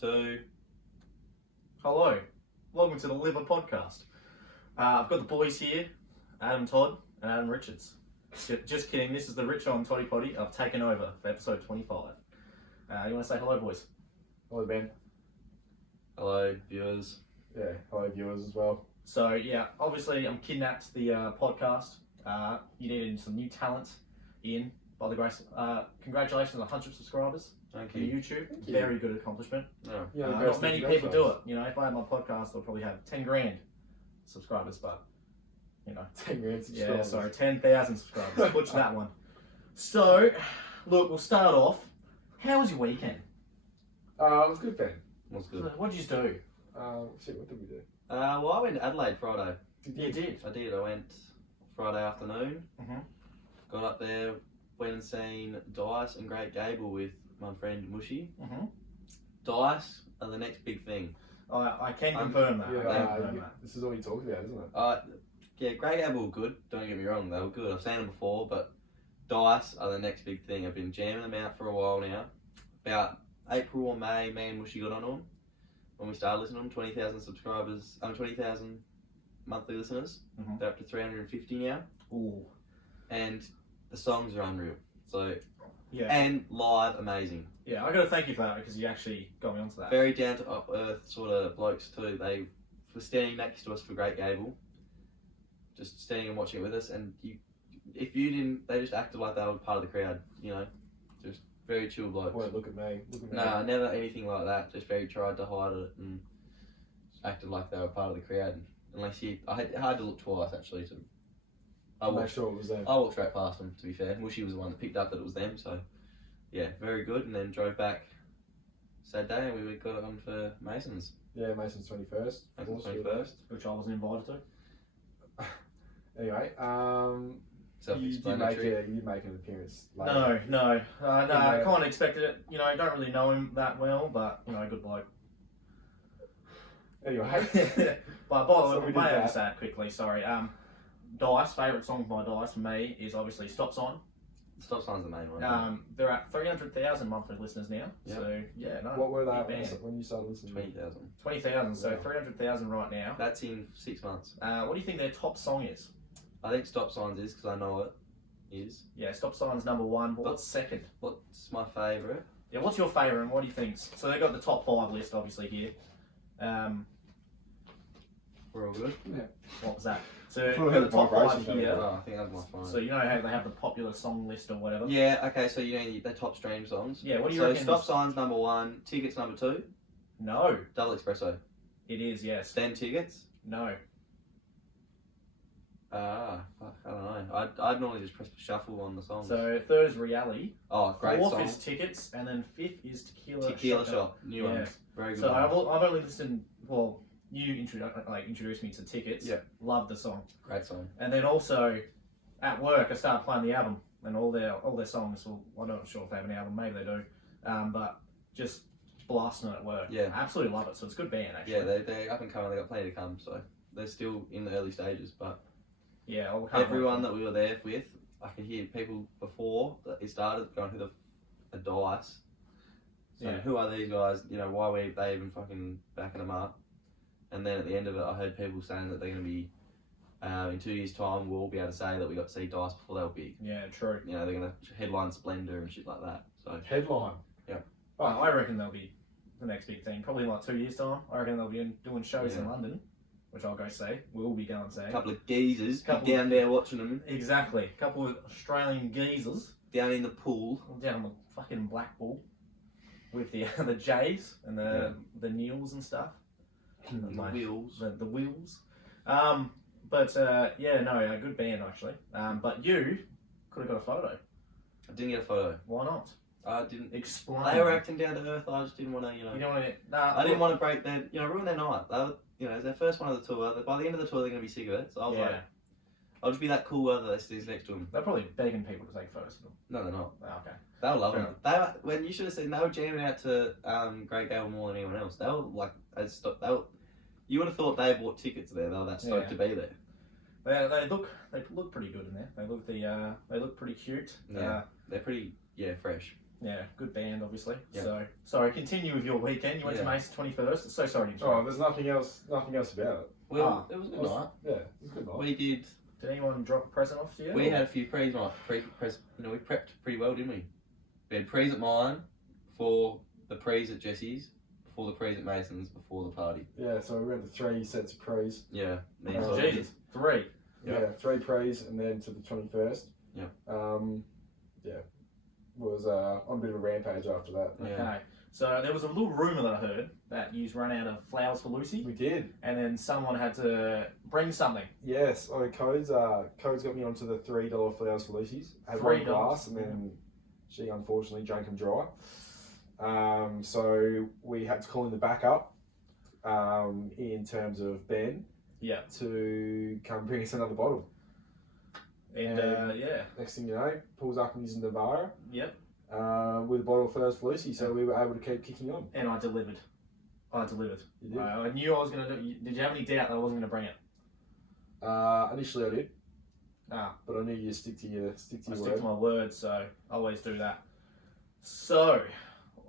2. Hello, welcome to the Libba podcast. I've got the boys here, Adam Todd and Adam Richards. Just kidding, this is the Richo Toddy Poddy. I've taken over for episode 25. You want to say hello, boys? Hello, Ben. Hello, viewers. Yeah, hello, viewers as well. So, yeah, obviously I'm kidnapped the podcast. You needed some new talent in, by the grace. Congratulations on 100 subscribers Thank to you. YouTube. Thank you. Very good accomplishment. No. Yeah, Not many people do it. You know, if I had my podcast, I'll probably have 10 grand subscribers, but, you know. 10 grand Yeah, subscribers. sorry, 10,000 subscribers. Butcher that one. So, look, we'll start off. How was your weekend? It was good, Ben. What's good? What did you do? Shit, what did we do? Well, I went to Adelaide Friday. You did. I did. I went Friday afternoon. Mhm. Got up there, went and seen Dice and Great Gable with my friend Mushy. Mhm. Dice are the next big thing. I can confirm that. I can confirm that. This is all you talk about, isn't it? Yeah, Great Gable were good. Don't get me wrong, they were good. I've seen them before, but Dice are the next big thing. I've been jamming them out for a while now. About April or May, me and Mushy got on them. When we started listening to them, 20,000 subscribers, 20,000 monthly listeners. Mhm. They're up to 350 now. Ooh. And the songs are unreal. So, Yeah. and live, amazing. Yeah, I got to thank you for that because you actually got me onto that. Very down to earth sort of blokes too. They were standing next to us for Great Gable, just standing and watching it with us. And if you didn't, they just acted like they were part of the crowd. You know, just very chill blokes. Boy, look at me. Look at me. Nah, never anything like that. Just very tried to hide it and acted like they were part of the crowd. Unless I had to look twice actually to. I Make walked, sure it was them. I walked straight past them. To be fair, Mushy was the one that picked up that it was them. So, yeah, very good. And then drove back Saturday, and we got on for Mason's. Yeah, Mason's 21st. Mason's 21st. Which I wasn't invited to. Anyway, you did make an appearance later. No. I Yeah. kind of expected it. You know, I don't really know him that well, but, you know, good bloke. Anyway. But by the So way, we may did I that. just add quickly, sorry. Dice, favourite song by Dice for me is obviously Stop Sign. Stop sign's the main one. They're at 300,000 monthly listeners now. Yep. So, yeah, no. What were big they band. when you started listening? 20,000. 20,000, so Yeah. 300,000 right now. That's in 6 months. What do you think their top song is? I think Stop Signs is because I know it is. Yeah, Stop Sign's number one, but what's second? What's my favourite? Yeah, what's your favourite and what do you think? So they've got the top 5 list obviously here. We're all good. What was that? So I we've thought we got had the top vibration 5 going here. Oh, I think that's my phone. So you know how they have the popular song list or whatever? Yeah, okay, so you know the top stream songs. Yeah, what do you So reckon? Stop Signs number 1, Tickets number 2, No, Double Espresso. it is, yes. Then Tickets. No. Fuck, I don't know. I'd normally just press shuffle on the songs. So third is Reality. Oh, great 4th song. is Tickets, and then 5th is Tequila Tequila Shotgun. Shop, new one. Yes. Very good So one. I've only listened, well, you introduced me to Tickets. Yeah. Loved the song. Great song. And then also, at work, I started playing the album, and all their songs. Well, I'm not sure if they have an album, maybe they do, but just blasting it at work. Yeah. Absolutely love it. So it's a good band, actually. Yeah, they're up and coming. They got plenty to come, so they're still in the early stages. But Yeah. I can't everyone wait that we were there with, I could hear people before that it started going, "Who the Dice? So Yeah. who are these guys? You know, why were they even fucking backing them up?" And then at the end of it, I heard people saying that they're going to be in 2 years' time, we'll be able to say that we got to see Dice before they were big. Yeah, true. You know, they're going to headline Splendor and shit like that. So Headline. Oh, I reckon they'll be the next big thing. Probably in like 2 years' time. I reckon they'll be doing shows in Yeah. London, which I'll go see. We'll be going to see. a couple of geezers Couple down there watching them Exactly. A couple of Australian geezers down in the pool. down the fucking Black Bull with the the Jays and the Neils and stuff. The Mate, wheels. The wheels. Yeah, no, a good band actually. But you could have got a photo. I didn't get a photo. Why not? I didn't. Explain. They were acting down to earth. I just didn't want to, you know. You know what I mean? I didn't want to break their, ruin their night. They were, it's their first one of the tour. By the end of the tour, they're going to be sick of it. So I was like, I'll just be that cool brother that sits next to them. They're probably begging people to take photos of them. No, they're not. Oh, okay. They were loving Fair it. They were, when you should have seen, they were jamming out to Great Gable more than anyone else. They were like, you would have thought they bought tickets there. They were that stoked to be there. They look pretty good in there. They look pretty cute. Yeah. They're pretty, fresh. Yeah, good band, obviously. Yeah. So, sorry, continue with your weekend. You went to Mace 21st. So sorry to Oh, interrupt. there's nothing else about it. Well, it was a good night. Yeah, it was a good night. We did. Did anyone drop a present off to you? We had a few prees night. We prepped pretty well, didn't we? We had prees at mine, before the prees at Jesse's, before the prees at Mason's, before the party. Yeah, so we went to 3 sets of prees. Yeah. Oh, Jesus, 3. Yeah, 3 prees and then to the 21st. Yeah. Was on a bit of a rampage after that. Yeah. Okay. So there was a little rumour that I heard that you've run out of flowers for Lucy, We did. and then someone had to bring something. Yes, Codes got me onto the $3 flowers for Lucy's. I had $3. one glass and then she unfortunately drank them dry. So we had to call in the backup in terms of Ben Yeah. to come bring us another bottle. And yeah. Next thing you know, pulls up in his Navara Yep. with a bottle of flowers for Lucy, so we were able to keep kicking on. And I delivered. You did? I knew I was going to do. Did you have any doubt that I wasn't going to bring it? Initially I did, but I knew you stick to your I stick word. to my word, so I always do that. So,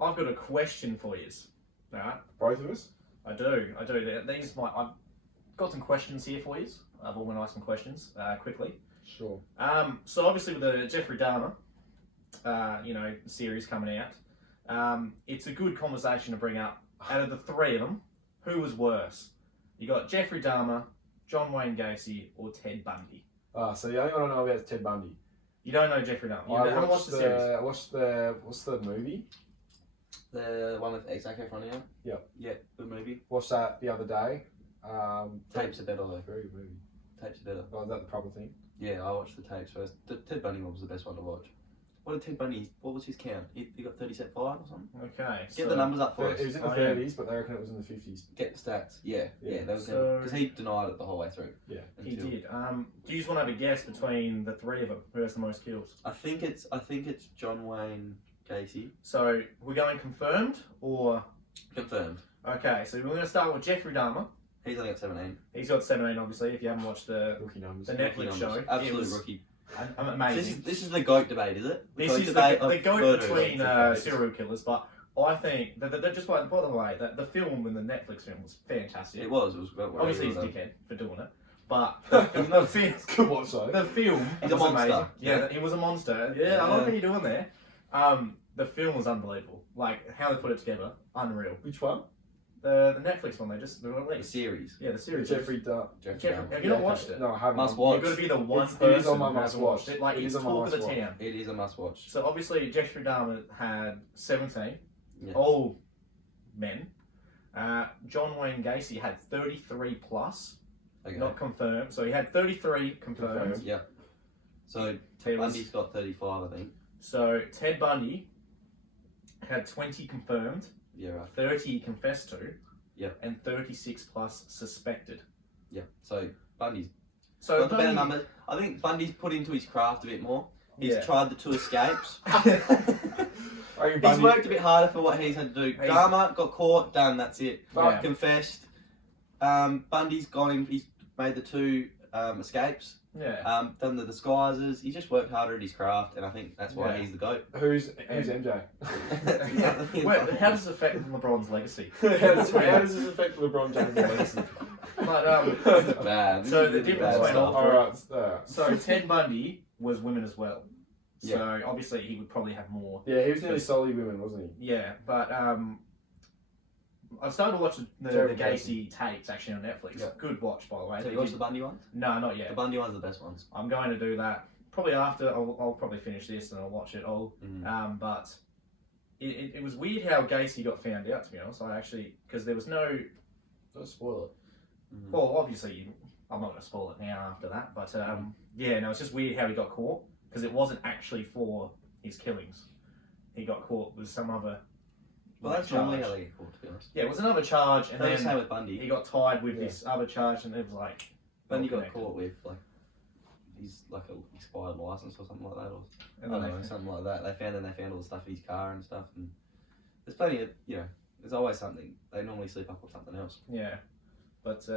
I've got a question for you. Alright? Both of us? I do. I've got some questions here for you. I've organised some questions quickly. Sure. So obviously with the Jeffrey Dahmer, series coming out, it's a good conversation to bring up. Out of the 3 of them, who was worse? You got Jeffrey Dahmer, John Wayne Gacy, or Ted Bundy? So the only one I know about is Ted Bundy. You don't know Jeffrey Dahmer. You I haven't watched the series. I watched what's the movie? The one with Zac Efron in it? Yep. Yeah, good movie. Watched that the other day. Tapes are better though. Very good movie. Tapes are better. Oh, is that the proper thing? Yeah, I watched the tapes first. The Ted Bundy one was the best one to watch. What was his count? He got 30 set 5 or something? Okay. Get the numbers up for us. It was in the 30s, but they reckon it was in the 50s. Get the stats. Yeah. That was So- because he denied it the whole way through. Yeah. He did. Do you just want to have a guess between the 3 of them? Who has the most kills? I think it's John Wayne Gacy. So we're going confirmed or Confirmed. okay? So we're going to start with Jeffrey Dahmer. He's only got 17. He's got 17, obviously. If you haven't watched the Rookie numbers. Netflix Rookie show, numbers. it Absolute was rookie. amazing. This is the GOAT debate, is it? This is the go between serial killers, but I think that just by the way, that the film and the Netflix film was fantastic. It was Obviously, he's a dickhead for doing it, but the film, Good watch though. the film He's was a monster. amazing. Yeah, he was a monster. Yeah, I like what you're doing there. The film was unbelievable. Like how they put it together, unreal. Which one? The Netflix one they The released. series. Yeah, the series. Jeffrey Dahmer. Jeffrey, Dahmer. have you not watched it? No, I haven't. Must watch. You've got to be the one It is person on my who must hasn't watched watch. it. Like It it's is on my talk of the must watch. town. It is a must watch. So obviously Jeffrey Dahmer had 17, Yeah. all men. John Wayne Gacy had 33 plus, Okay. not confirmed. So he had 33 confirmed. Yeah. So There was- Bundy's got 35, I think. So Ted Bundy had 20 confirmed, Yeah, right. 30 he confessed to, Yeah. and 36 plus suspected. Yeah. So Bundy's So got the better Bundy- numbers. I think Bundy's put into his craft a bit more. He's Yeah. tried the 2 escapes. I reckon He's Bundy- worked a bit harder for what he's had to do. He's- Dahmer got caught, done, that's it. Yeah. Confessed. Bundy's gone in, he's made the 2 escapes. Yeah. Done the disguises. He's just worked harder at his craft, and I think that's why Yeah. he's the GOAT. Who's MJ? Wait, how does this affect LeBron's legacy? How does this affect LeBron James' legacy? But Bad. So the difference Bad between stuff. Alright. so Ted Bundy was women as well. So Yeah. obviously he would probably have more. Yeah, he was nearly solely women, wasn't he? Yeah, but I've started to watch the Jeremy Gacy tapes actually on Netflix. Yeah. Good watch, by the way. So They you watched did- the Bundy ones? No, not The yet. Bundy ones are the best ones. I'm going to do that probably after. I'll probably finish this and I'll watch it all. But it was weird how Gacy got found out. To be honest, because there was no. Don't spoil it. Well, obviously, I'm not going to spoil it now after that. But yeah, no, it's just weird how he got caught because it wasn't actually for his killings. He got caught with some other. Well, that's normally how they get caught, to be honest. Yeah, it was another charge, and They then the same with Bundy. he got tied with Yeah. this other charge, and it was like. Bundy well got connected. caught with he's like a expired license or something like that, or And I then don't know, something like that. They found all the stuff in his car and stuff, and there's plenty of there's always something. They normally sleep up with something else. yeah, but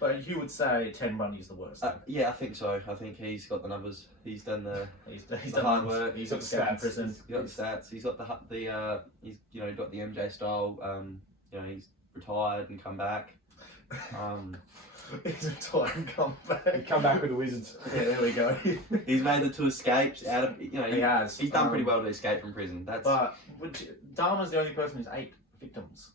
But you would say Ted Bundy's the worst. Yeah, I think so. I think he's got the numbers. He's done He's the done hard work. He's got got the the stats. prison. He's got the stats. He's got he's got the MJ style. He's retired and come back. He's retired and come back. Come back with the Wizards. Yeah, there we go. He's made the 2 escapes out of He has. He's done pretty well to escape from prison. That's But Dahmer's the only person who's 8 victims.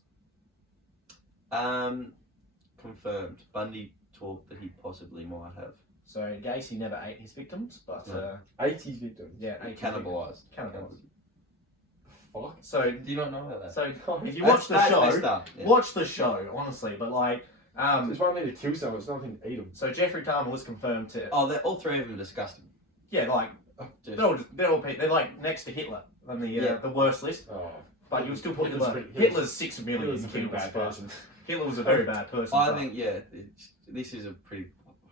confirmed. Bundy talked that he possibly might have. So Gacy never ate his victims, but No. 80 victims. yeah, He 80 cannibalised. Cannibalised. Fuck. So Do you not know about that? so if you That's- watch the that's show, messed up, yeah. watch the show honestly. But like, It's one thing to kill someone, it's nothing to eat them. so Jeffrey Dahmer was confirmed to All 3 of them are disgusting. yeah, like Just- they're like next to Hitler on the Yeah. the worst list. Oh. But you still put Hitler's Hitler. pretty- Hitler's 6 million Hitler's a pretty kills, bad but person. Hitler was a very bad person. I but- think this is a pretty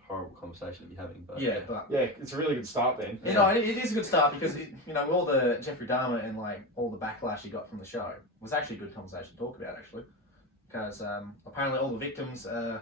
horrible conversation to be having. But yeah, but Yeah, it's a really good start then. you know, it is a good start because all the Jeffrey Dahmer and like all the backlash he got from the show was actually a good conversation to talk about actually, because apparently all the victims are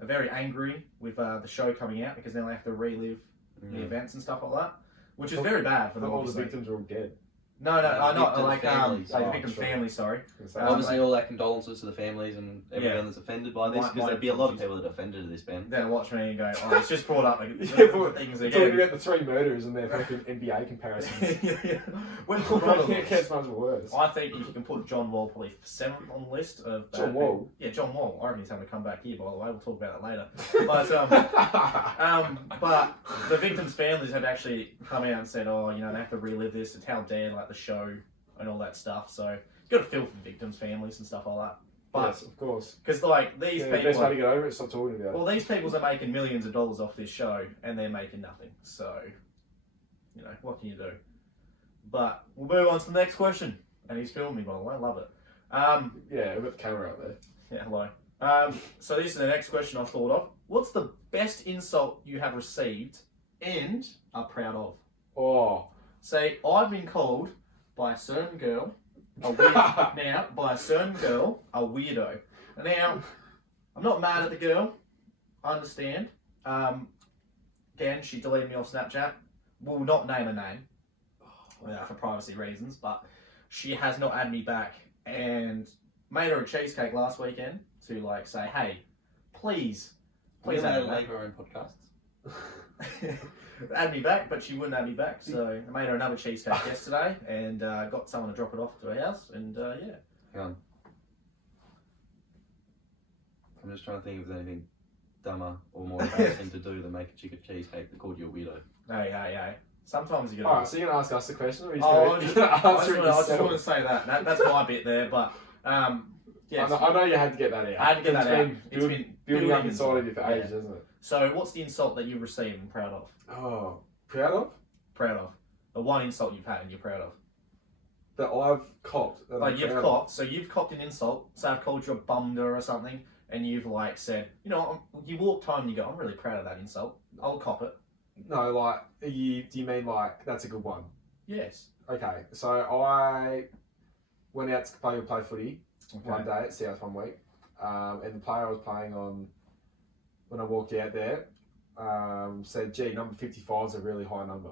very angry with the show coming out because now they have to relive the events and stuff like that, which is very bad for them. All the Obviously. victims are all dead. No, the not victims' like families. the Oh, victims' sure. families. Sorry. Obviously, all our condolences to the families and everyone Yeah. that's offended by this, My because there'd be a lot of apologies. people that are offended to this band. Then watch me and go, oh, it's just brought up like, Yeah, but things talking again. about the 3 murders and their fucking NBA comparisons. yeah. When It gets much worse. I think you can put John Wall probably 7th on the list of John bad Wall? people. Yeah, John Wall. I reckon he's having to come back here, by the way. We'll talk about that later. But the victims' families have actually come out and said, oh, they have to relive this. It's how dare, like the show and all that stuff. So you've got to feel for the victims' families and stuff like that. But Yes, of course. because like these The best way to people, get over it is stop talking about it. well, these people are making millions of dollars off this show, and they're making nothing. So what can you do? But we'll move on to the next question. And he's filming me, by the way. I love it. Yeah, we've got the camera up there. Yeah, hello. So this is the next question I thought of. What's the best insult you have received and are proud of? Oh. Say, I've been called by a certain girl a weirdo. Now, I'm not mad at the girl. I understand. Again, she deleted me off Snapchat. Will not name a name for privacy reasons, but she has not added me back and made her a cheesecake last weekend to like say, hey, please add me back. Labour own podcasts. Add me back, but she wouldn't add me back, so I made her another cheesecake yesterday and got someone to drop it off to her house, and yeah. Hang on. I'm just trying to think if there's anything dumber or more embarrassing to do than make a chicken cheesecake that called you a weirdo. Hey. Sometimes you gotta. Alright, so you're going to ask us the question? Or are you Oh, just I going to answer it just yourself? want to say that's my bit there, but yes. I know you had to get that out. I had to get that out. It's been building up building inside of you for inside. ages, hasn't it? So, what's the insult that you've received and proud of? Oh, proud of? Proud of. The one insult you've had and you're proud of. That I've copped. That Like I'm you've proud of. copped, so you've copped an insult. Say I've called you a bumder or something, and you've like said, you walked home and you go, I'm really proud of that insult. I'll cop it. No, like, do you mean like, that's a good one? Yes. Okay, so I went out to play footy one Okay. day at South one week, and the player I was playing on, when I walked out there, said, gee, number 55 is a really high number.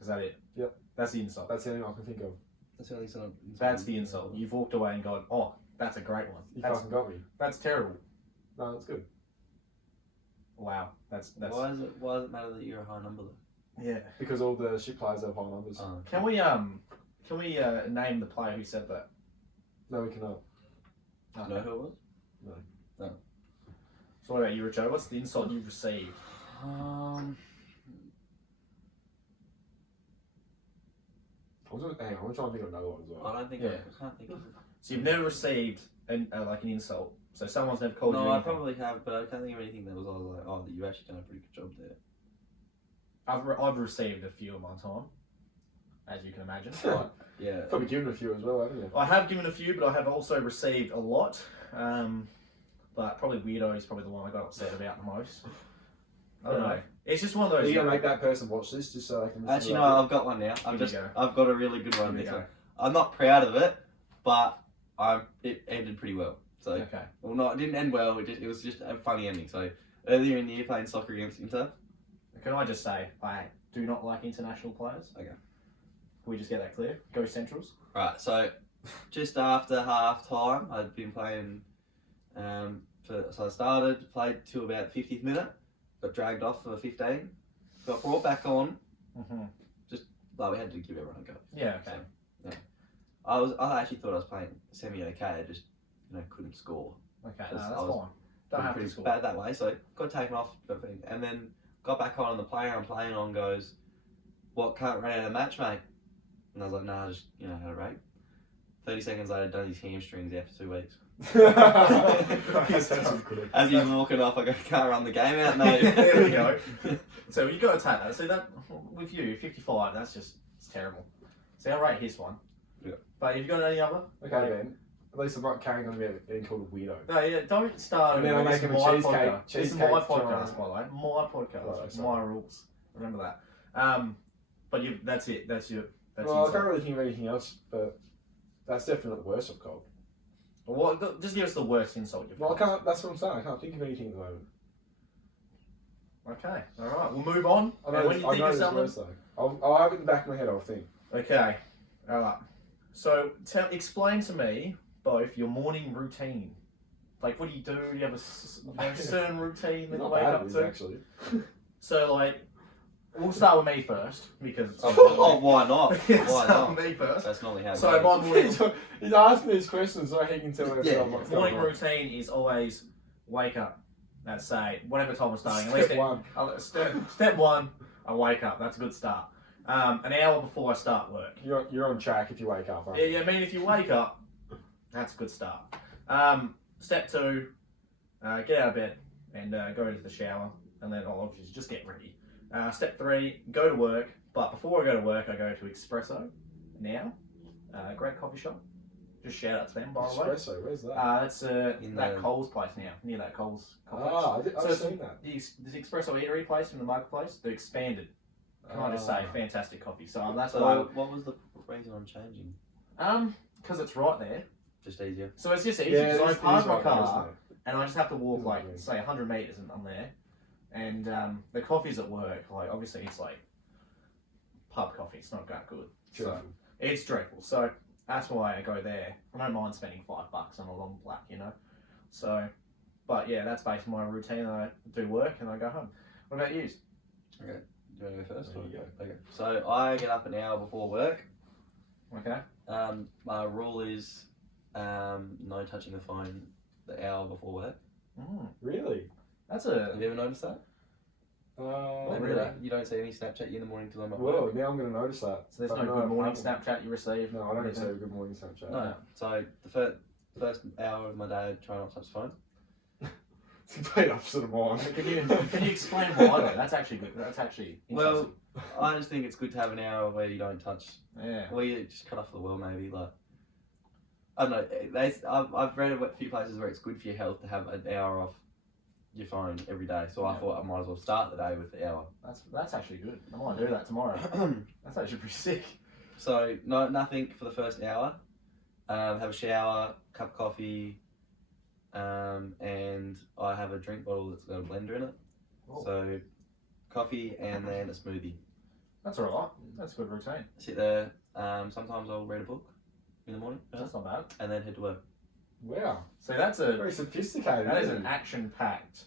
Is that it? Yep. That's the insult. That's the only thing I can think of. That's the only sort of That's the insult. You've walked away and gone, oh, that's a great one. You That's, fucking got me. that's terrible. No, that's good. Wow. That's Why does it matter that you're a high number though? yeah. Because all the shit players have high numbers. Oh. Can we name the player who said that? No, we cannot. Do you know who it was? So what about you, Richo? What's the insult you've received? I'm trying to think of another one as well. I don't think Yeah. I can't think of it. So you've never received an insult. So someone's never called you No, I anything. probably have, but I can't think of anything that was like, oh, that you actually done a pretty good job there. I've received a few in my time, as you can imagine. But Yeah. Probably given a few as well, haven't you? I have given a few, but I have also received a lot. But probably weirdo is probably the one I got upset about the most. I don't know. It's just one of Are those. you going to make that person watch this just so they can listen Actually, to no, that? I've got one now. Here we go. I've got a really good one. Here we This go. one. I'm not proud of it, but it ended pretty well. So, Okay. well, no, it didn't end well. It was just a funny ending. So, earlier in the year, playing soccer against Inter. Can I just say, I do not like international players. Okay. Can we just get that clear? Go Centrals. Right, so just after half time, I'd been playing. So I started, played till about 50th minute, got dragged off for 15, got brought back on. Mm-hmm. But we had to give everyone a go. Yeah. Okay. So, yeah. I actually thought I was playing semi-okay. I just couldn't score. Okay. Because No, I that's was fine. Don't have to pretty score. bad that way. So got taken off, and then got back on, and the player I'm playing on goes, "What, can't run out of the match, mate?" And I was like, "Nah, I just had a rape." 30 seconds later, done his hamstrings out for 2 weeks. As he's walking off, I go, "Can't run the game out, mate." There we go. So you got to take that. See that with you, 55. That's just it's terrible. See, I rate his one. Yeah. But have you got any other? Okay, then. At least I'm not carrying on about being called a weirdo. No, yeah. Don't start. And then I make him a cheesecake. This is my podcast, by the way. My podcast. Right, my rules. Remember that. But that's it. That's your. That's Well, I your can't really think of anything else, but that's definitely the worst I've called. What? Just give us the worst insult you've Well, I called. can't. That's what I'm saying. I can't think of anything at the moment. Okay. All right. We'll move on. I know, And when you think of there's something. worse though. I'll have it in the back of my head. I'll think. Okay. All right. So explain to me both your morning routine. Like, what do you do? Do you have a certain routine that you Not wake bad up it is, to? actually. So, like, we'll start with me first because. Oh, why not? Why Start not? with me first. That's normally how it So goes. my morning, He's asking these questions so he can tell me Yeah, what's morning going on. routine is always wake up. Let's say whatever time we're starting. At least Step one. Step one, I wake up. That's a good start. An hour before I start work. You're on track if you wake up. Aren't Yeah, you? yeah. I mean, if you wake up, that's a good start. Step two, get out of bed and go into the shower, and then obviously just get ready. Step three, go to work. But before I go to work, I go to Espresso now. Great coffee shop. Just shout out to them, by the way. Espresso, where's that? That's In that the- Coles place now, near that Coles coffee. I've seen that. This Espresso eatery place from the marketplace, they're expanded. Can I just say, fantastic coffee. So that's why. So, what was the reason on changing? Because it's right there. Just easier. So it's just easy. Yeah, So I it is park my right there, car, isn't it? and I just have to walk like Mhm. say 100 meters, and I'm there. And the coffee's at work. Like obviously it's like pub coffee. It's not that good. So Dreadful. it's dreadful. So that's why I go there. I don't mind spending $5 on a long black, So, but yeah, that's basically my routine. I do work and I go home. What about you? Do you want to go first? There you go. Okay. So I get up an hour before work. Okay. My rule is no touching the phone the hour before work. Really? That's Have you ever noticed that? Not Maybe really. that you don't see any Snapchat in the morning till I'm at Well, work. now I'm going to notice that. So there's But no good morning I haven't. Snapchat you receive? No, I don't Anything? receive a good morning Snapchat. No. So the first hour of my day, I try not to touch the phone. It's the complete opposite of mine. Can you explain why though? That's actually good. That's actually interesting. Well, I just think it's good to have an hour where you don't touch. Yeah. Well, you just cut off the world, maybe. Like, I don't know. I've read a few places where it's good for your health to have an hour off your phone every day. So I Yeah. thought I might as well start the day with the hour. That's actually good. I might do that tomorrow. That's actually pretty sick. So nothing for the first hour. Have a shower, cup of coffee, and I have a drink bottle that's got a blender in it. Oh. So coffee and then a smoothie. That's alright. That's a good routine. Sit there. Sometimes I'll read a book in the morning, That's not bad. and then head to work. Wow. So that's a Very sophisticated. that is isn't an it? action-packed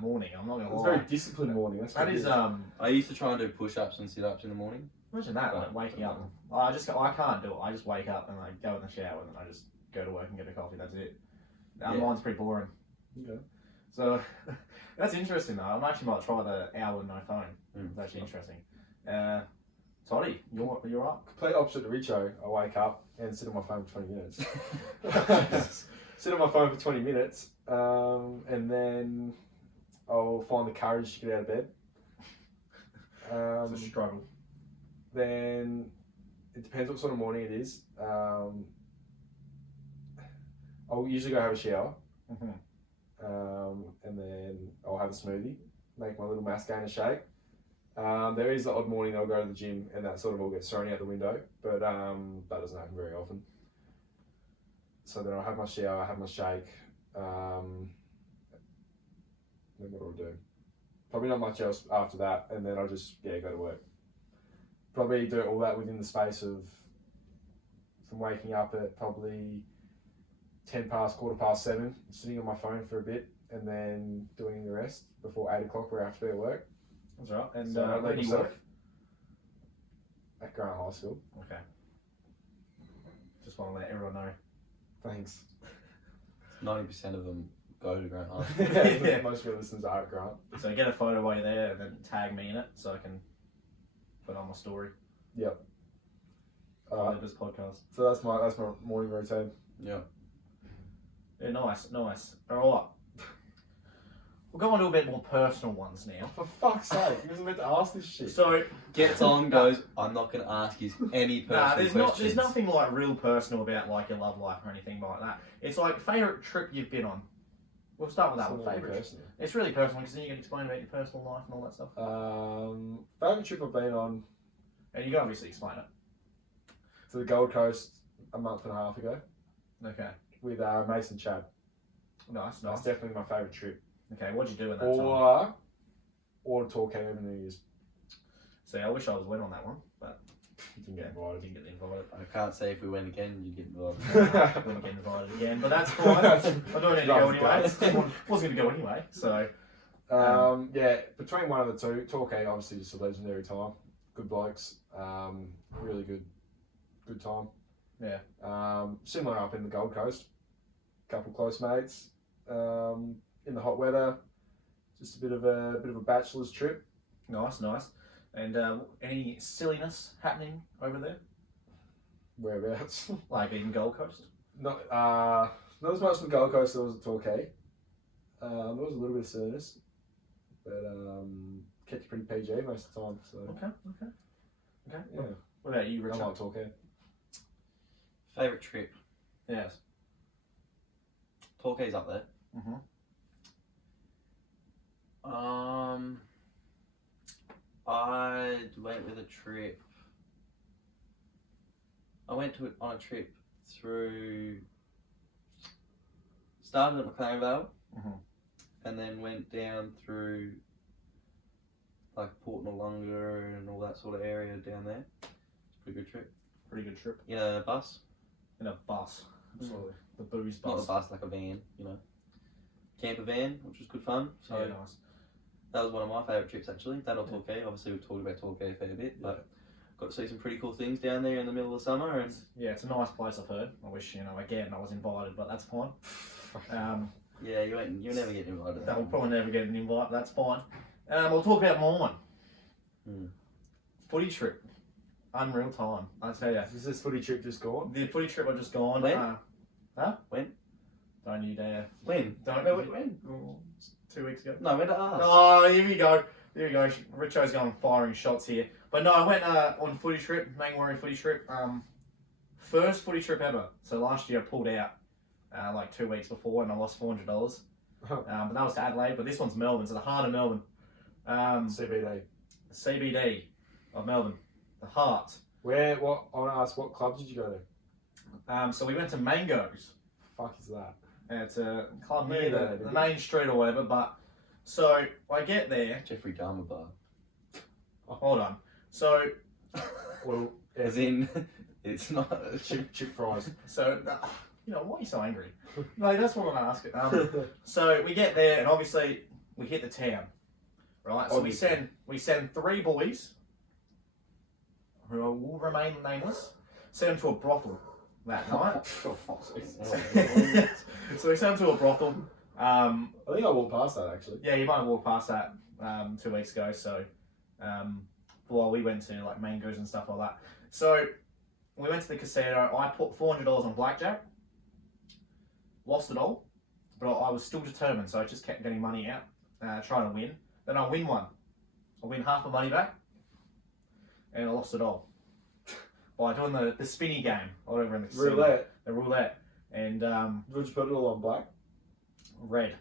morning. I'm not gonna It's a lie. very disciplined morning. That's That what it is I used to try and do push-ups and sit-ups in the morning. imagine that like waking up. I can't do it. I just wake up and I go in the shower and then I just go to work and get a coffee. That's it. Yeah. Mine's pretty boring. Okay. So that's interesting though. I actually might try the hour with no phone. It's actually interesting. Toddy, you're up. Complete opposite to Richo. I wake up and sit on my phone for 20 minutes. Sit on my phone for 20 minutes, and then I'll find the courage to get out of bed. It's a struggle. Then it depends what sort of morning it is. I'll usually go have a shower, and then I'll have a smoothie, make my little mascara shake. There is the odd morning I'll go to the gym and that sort of all gets thrown out the window, but that doesn't happen very often. So then I'll have my shower, have my shake, Then what do I do? Probably not much else after that, and then I'll just go to work. Probably do all that within the space of from waking up at probably 10 past, 7:15, sitting on my phone for a bit, and then doing the rest before 8 o'clock where I have to be at work. That's right. And So where do you work? At Grant High School. Okay. Just want to let everyone know. Thanks. 90% of them go to Grant High. Yeah, most of your listeners are at Grant. So get a photo while you're there and then tag me in it so I can put on my story. Yep. For this podcast. So that's my morning routine. Yeah. Yeah, nice. All right. We'll go on to a bit more personal ones now. For fuck's sake, you wasn't meant to ask this shit. So Gets on, goes, I'm not going to ask you any personal questions. there's nothing like real personal about like your love life or anything like that. It's like favourite trip you've been on. We'll start with that one. Favourite. Personal. It's really personal because then you can explain about your personal life and all that stuff. Favourite trip I've been on And you can obviously explain it. to the Gold Coast a month and a half ago Okay. with Mason Chad. Nice. That's definitely my favourite trip. Okay, what'd you do in that time? Or to Torquay over New Year's. See, I wish I was went on that one, but You didn't get invited. didn't get invited. I can't say if we went again, you'd get involved. Wouldn't get invited again, but that's fine. I don't need to go anyway. Wasn't going to go anyway, so. Between one of the two, Torquay obviously just a legendary time. Good blokes, really good time. Yeah. Similar up in the Gold Coast, couple close mates. In the hot weather, just a bit of a bachelor's trip. Nice. And any silliness happening over there? Whereabouts? Like in Gold Coast? Not as much in the Gold Coast as there was at Torquay. There was a little bit of silliness, but kept it pretty PG most of the time. So Okay. yeah. What about you, I Richard? like Torquay. Favourite trip? Yes. Torquay's up there. Mm-hmm. I went with a trip. I went on a trip through. Started at McLaren Vale, Mhm. and then went down through like Port Noarlunga and all that sort of area down there. It's a pretty good trip. Pretty good trip. In a bus, In a bus. Absolutely. The booze not a bus. bus, like a van, camper van, which was good fun. So Yeah, nice. that was one of my favourite trips actually. That or Torquay. Obviously we've talked about Torquay a fair bit, but got to see some pretty cool things down there in the middle of the summer. And Yeah, it's a nice place, I've heard. I wish, again, I was invited, but that's fine. yeah, you'll never get invited. That will probably never get an invite, but that's fine. We'll talk about mine. Footy trip. Unreal time, I tell you. Is this footy trip just gone? The footy trip I just gone. When? When? Don't you dare. When? Don't. No, when? 2 weeks ago. No, when to ask. Oh, here we go. Richo's going firing shots here. But no, I went on footy trip, Mangwarry footy trip. First footy trip ever. So last year I pulled out like 2 weeks before and I lost $400. But that was to Adelaide. But this one's Melbourne, so the heart of Melbourne. CBD of Melbourne. The heart. I want to ask, what club did you go to? So we went to Mangoes. Fuck is that? It's a club Yeah, near the main street or whatever. But so I get there. Jeffrey Dahmer bar. Hold on. So Well, As in, it's not. chip fries. So, why are you so angry? No, that's what I'm asking. So we get there, and obviously we hit the town, right? So Obviously. we send 3 boys, who will remain nameless, send them to a brothel that night. For fuck's sake. So we send them to a brothel. I think I walked past that actually. Yeah, you might have walked past that 2 weeks ago. So, while we went to like Mangoes and stuff like that. So we went to the casino. I put $400 on blackjack. Lost it all, but I was still determined. So I just kept getting money out, trying to win. Then I win one. I win half my money back, and I lost it all by doing the spinny game or whatever in the casino. Roulette. The roulette. And Would you put it all on black? red.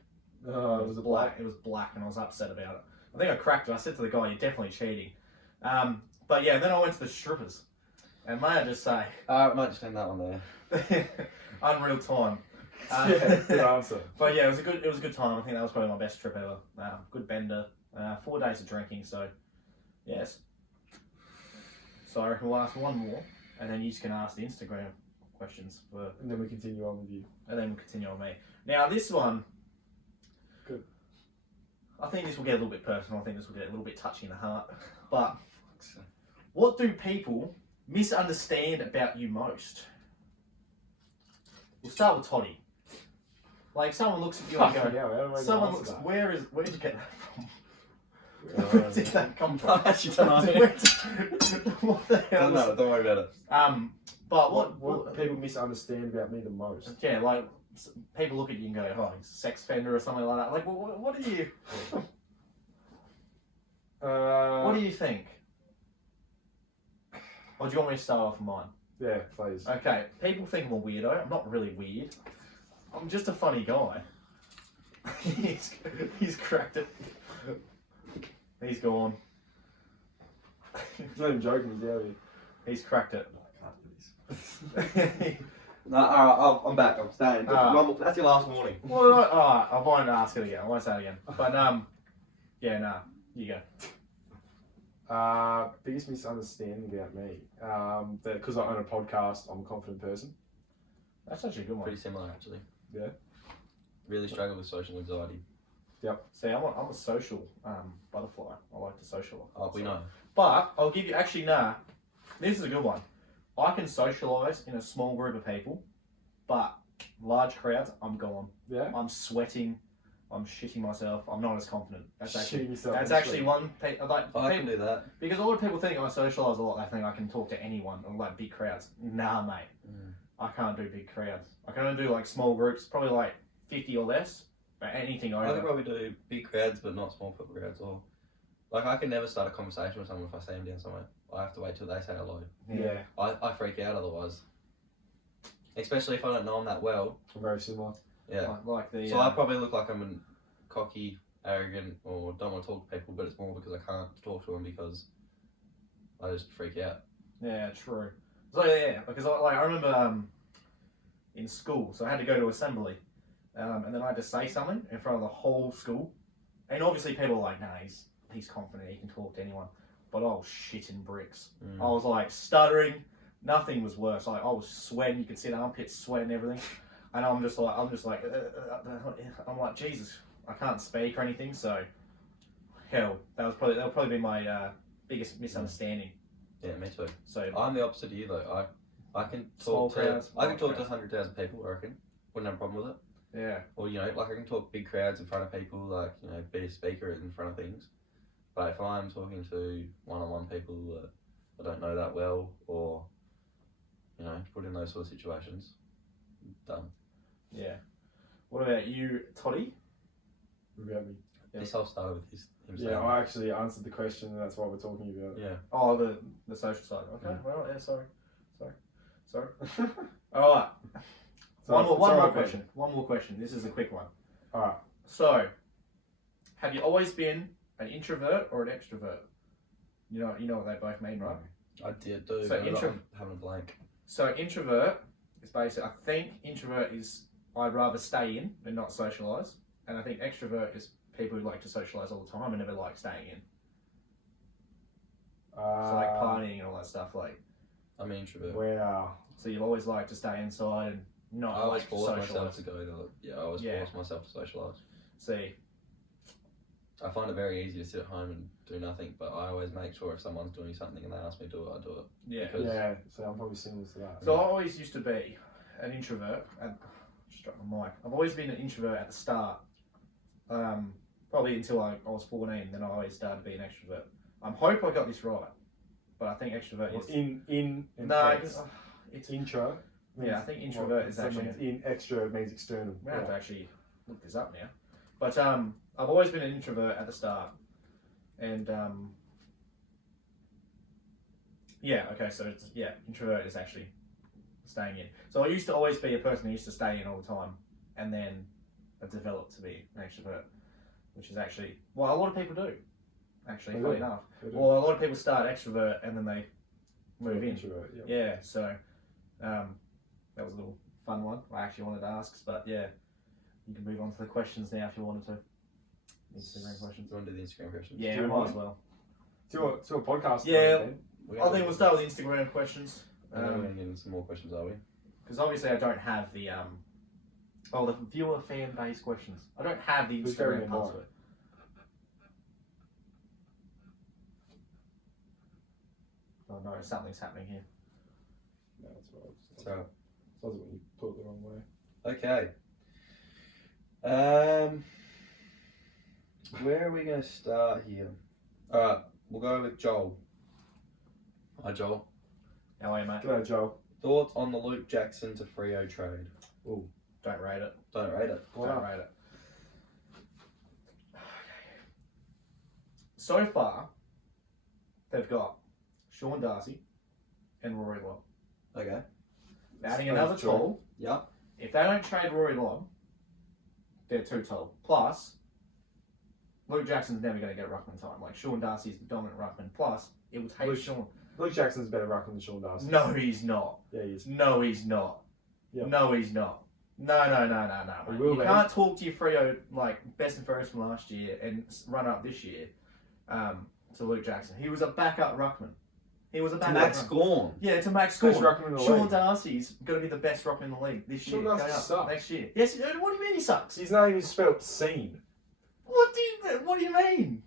Oh, was it black? It was black, and I was upset about it. I think I cracked it. I said to the guy, "You're definitely cheating." But yeah, then I went to the strippers, and may I just say, I might just end that one there. unreal time. Good answer. But yeah, it was a good time. I think that was probably my best trip ever. Good bender. 4 days of drinking. So yes. So I reckon we'll ask one more, and then you just can ask the Instagram questions And then we continue on with you. and then we'll continue on me. Now this one. Good. I think this will get a little bit personal. I think this will get a little bit touchy in the heart. But what do people misunderstand about you most? We'll start with Toddy. Like someone looks at you and Fucking go, hell, how do I someone answer looks. that? Where did you get that from? Uh, Where did that come from? I actually don't know. What the hell? Don't know. Don't worry about it. But what people misunderstand about me the most? Yeah, like people look at you and go, "Oh, he's a sex offender" or something like that. Like, what do you? What do you think? Or do you want me to start off with mine? Yeah, please. Okay, people think I'm a weirdo. I'm not really weird. I'm just a funny guy. he's cracked it. He's gone. He's not even joking, he's out here. He's cracked it. I can't do this. No, alright, I'm back. I'm staying. That's your last warning. Well, alright, I won't ask it again. I won't say it again. But yeah, nah. You go. Biggest misunderstanding about me. That because I own a podcast, I'm a confident person. That's actually a good one. Pretty similar, actually. Yeah. Really struggle with social anxiety. See, I'm a social butterfly. I like to socialise. Oh, we know. But I'll give you actually this is a good one. I can socialise in a small group of people, but large crowds, I'm gone. Yeah. I'm sweating. I'm shitting myself. I'm not as confident. That's actually Shitting yourself that's in the actually sleep. one. I can do that. Because a lot of people think I socialise a lot. They think I can talk to anyone or like big crowds. Nah, mate. I can't do big crowds. I can only do like small groups, probably like 50 or less. But anything I can over. probably do big crowds, but not small crowds. Or like I can never start a conversation with someone if I see them down somewhere. I have to wait till they say hello. Yeah. I freak out otherwise. Especially if I don't know them that well. I'm very similar. Yeah. Like the. So I probably look like I'm cocky, arrogant, or don't want to talk to people, but it's more because I can't talk to them because I just freak out. Yeah, true. So yeah, because I remember in school, so I had to go to assembly, and then I had to say something in front of the whole school, and obviously people were like, "Nah, he's confident, he can talk to anyone," but I was shitting bricks. I was like stuttering. Nothing was worse. Like I was sweating. You could see the armpits sweat and everything, and I'm just like, I'm like, Jesus, I can't speak or anything. So, hell, that'll probably be my biggest misunderstanding. Yeah, me too. So I'm the opposite of you though. I can Small talk to crowds, I can large talk to crowds. 100,000 people. I reckon wouldn't have a problem with it. yeah, Or like I can talk big crowds in front of people, like be a speaker in front of things. But if I'm talking to one-on-one people that I don't know that well, or put in those sort of situations, done. yeah. What about you, Toddy? About me. Yeah. This all started with him saying Yeah, I actually answered the question, and that's why we're talking about it. yeah. Oh, the social side. Okay, Mm. well, yeah, sorry. All right. So, One more alright, question. One more question. This is a quick one. Alright. So, have you always been an introvert or an extrovert? You know what they both mean, right? I did do. So but I'm having a blank. So introvert is basically, I think introvert is I'd rather stay in and not socialise, and I think extrovert is people who like to socialise all the time and never like staying in. So like partying and all that stuff. Like, I'm an introvert. Wow. so you always like to stay inside and not I always like force myself socialise. to go to. Yeah, I always Yeah. force myself to socialise. See, I find it very easy to sit at home and do nothing, but I always make sure if someone's doing something and they ask me to do it, I do it. yeah. Because- Yeah, so I'm probably similar to that. So I always used to be an introvert. And just dropped my mic. I've always been an introvert at the start. Probably until I was 14. Then I always started being an extrovert. I hope I got this right, but I think extrovert Well, is in no. ex- It's intro. Yeah, I think introvert is so it actually- means in extra means external. I'm gonna have to actually look this up now. But I've always been an introvert at the start, and so it's introvert is actually staying in. So I used to always be a person who used to stay in all the time, and then I developed to be an extrovert, which is actually a lot of people do. Actually, They funny do. enough. They do. Well, a lot of people start extrovert and then they move in. Introvert, yeah. Yeah, so that was a little fun one. I actually wanted to ask, but yeah, you can move on to the questions now if you wanted to. Instagram questions. Do you want to do the Instagram questions? Yeah, Do we you might want as well. To a podcast. Yeah. Then. I think we'll start with Instagram questions. We're going to get into some more questions, are we? Because obviously I don't have the the viewer fan base questions. I don't have the Who's going Instagram in password. Oh no, something's happening here. No, that's right. So, Sounds like you put it the wrong way. okay. Where are we going to start here? Alright, we'll go with Joel. Hi, Joel. How are you, mate? G'day, Joe. Thoughts on the Luke Jackson to Freo trade? Don't rate it. Don't rate it. Why Don't not? rate it. So far, they've got Sean Darcy and Rory Lobb. Okay. Adding Suppose another Joel. tall. Yeah. If they don't trade Rory Lobb, they're too tall. Plus, Luke Jackson's never going to get ruckman time. Like, Sean Darcy's the dominant ruckman. Plus, it will take Luke- Sean... Luke Jackson's a better ruckman than Sean Darcy. No, he's not. Yeah, he is. No, he's not. Yep. No, he's not. No, He mate. will You be. can't talk to your Freo, like, best and fairest from last year and run up this year to Luke Jackson. He was a backup ruckman. He was a To backup Max ruckman. Gorn. Yeah, to Max Best Gorn. ruckman in the Sean league. Darcy's going to be the best ruckman in the league this Sean year. Darcy Going up sucks. next year. Yes, what do you mean he sucks? His name is spelled Scene. What do you mean?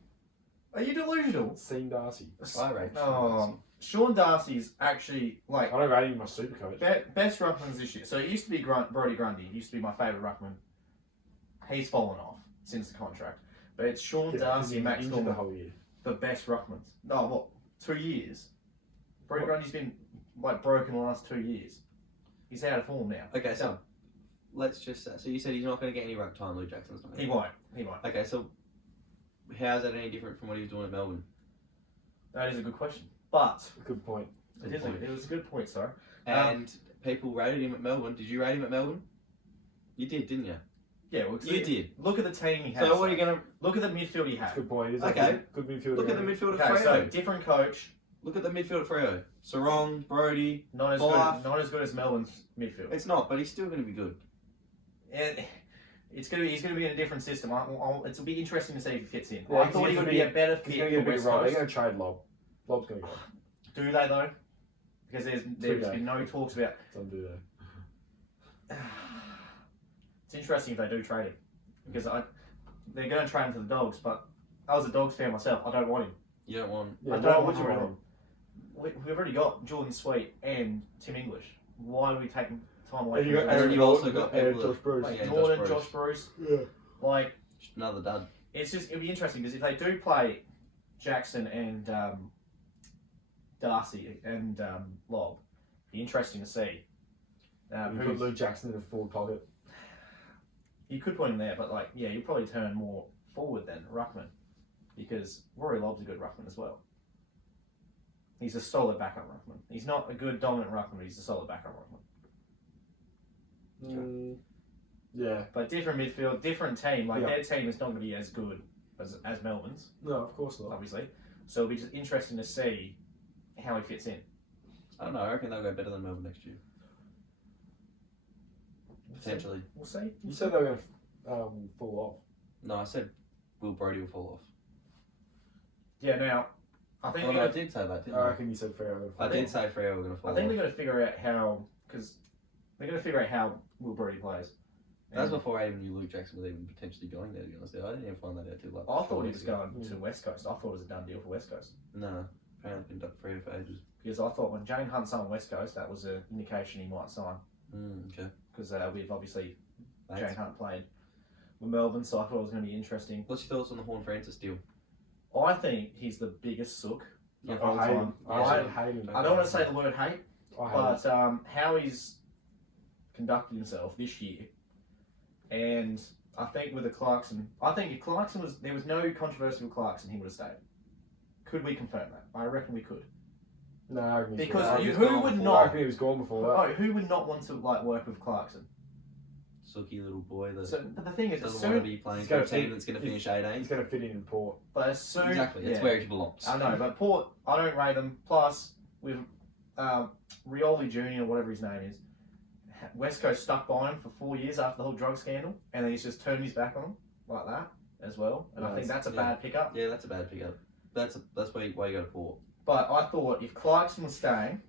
Are you delusional? Scene Darcy. I rate Sean Oh, Sean Darcy's actually, like, I don't rate him my super coach. best ruckmans this year. So it used to be Brody Grundy. He used to be my favourite ruckman. He's fallen off since the contract. But it's Sean Darcy and Max the Gorman, whole year. the best ruckmans. No, what? 2 years? Brody Grundy's been, like, broken the last 2 years. He's out of form now. Okay, so let's just say, so you said he's not going to get any ruck time, Luke Jackson's not. He won't. He won't. Okay, so how is that any different from what he was doing at Melbourne? That is a good question. But Good point. it was a good point, sorry. And people rated him at Melbourne. Did you rate him at Melbourne? You did, didn't you? Yeah, well, You did. Look at the team he has. So what are you going to Look at the midfield he That's had. a good point. He's Okay. Good midfielder. look at the midfield at Okay, so Freo? different coach, Look at the midfield at Freo. Sarong, Brody. not as Fife. good, not as good as Melbourne's midfield. It's not, but he's still going to be good. And he's going to be in a different system. It'll be interesting to see if he fits in. Yeah, I he's thought he gonna would be- be a better He's fit going to for get a big West role. They're Coast. going to trade Lob. Lob's going to go. Do they though? Because there's been no talks about. Don't do that. It's interesting if they do trade him because they're going to trade him to the Dogs. But I was a Dogs fan myself. I don't want him. You don't want. Yeah, I why don't would want you him. want him? We've already got Jordan Sweet and Tim English. Why are we taking time away And from you got them? And you've also got and people Josh Bruce. Like Yeah, Jordan, Josh Josh Bruce. Yeah. Like, Another dud. it'll be interesting because if they do play Jackson and Darcy and Lob, it'll be interesting to see. You put Who's, Luke Jackson in a forward pocket. you could put him there, but like, yeah, you'll probably turn more forward than ruckman because Rory Lobb's a good ruckman as well. He's a solid backup ruckman. He's not a good dominant ruckman, but he's a solid backup ruckman. Yeah. But different midfield, different team. Like Yeah. their team is not going to be as good as Melbourne's, No, of course not. obviously. So it'll be just interesting to see how he fits in. I don't know. I reckon they'll go better than Melbourne next year. Potentially. We'll see. You said they were going to fall off. No, I said Will Brody will fall off. Yeah. Now, I think Oh, they're no, I gonna, did say that, didn't I I? reckon you said Freo. I did say Freo were going to fall I think off. they're going to figure out how because they're going to figure out how Will Brody plays. That's And before I even knew Luke Jackson was even potentially going there, to be honest. I didn't even find that out till like. I 4 thought he weeks was ago. going to West Coast. I thought it was a done deal for West Coast No, apparently been Freo for ages. because I thought when Jane Hunt signed West Coast, that was an indication he might sign Okay. because we've obviously Thanks. Jane Hunt played with Melbourne, so I thought it was going to be interesting. What's your thoughts on the Horn Francis deal? I think he's the biggest sook Yeah, of all I hate him. time. I absolutely hate him. I don't want to say the word hate, I hate him. but how he's conducted himself this year, and I think with the Clarkson, I think if Clarkson there was no controversy with Clarkson, he would have stayed. Could we confirm that? I reckon we could. No, I reckon he's Because gone. he's who gone would before. I not? reckon he was gone before that. Oh, who would not want to like work with Clarkson? Sooky little boy that So, but the thing is, as doesn't want to soon, be playing He's for a gonna team fit- that's going to he's- finish 18th. He's going to fit in Port. but as soon, Exactly, that's yeah. where he belongs. I know, but Port, I don't rate them. Plus, with Rioli Junior, whatever his name is, West Coast stuck by him for 4 years after the whole drug scandal, and then he's just turned his back on him like that as well. And I think that's a bad pickup. Yeah, that's a bad pickup. That's why you go to Port. But I thought if Clarkson was staying,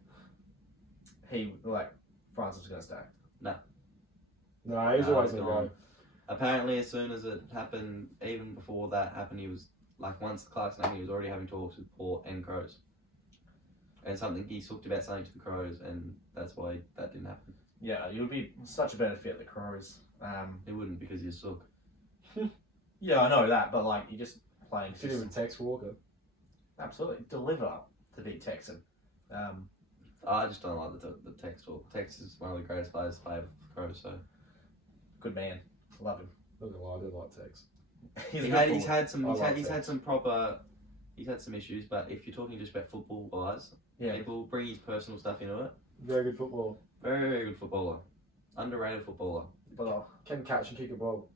Francis was going to stay. No, he's always he's going to gone. go. Apparently, as soon as it happened, even before that happened, he was once the Clarkson happened, he was already having talks with Port and Crows. And he talked about something to the Crows, and that's why that didn't happen. Yeah, you would be such a better fit, the Crows. It wouldn't because he's Sook. Yeah, I know that, but you just playing. Fit him with Tex Walker. Absolutely, deliver to beat Texan. I just don't like the Tex talk. Tex is one of the greatest players to play with the Crows, so. Good man, love him. Not gonna lie, I do like Tex. He's had some issues, but if you're talking just about football wise, people bring his personal stuff into it. Very good footballer. Very, very good footballer. Underrated footballer. But Can catch and kick a ball.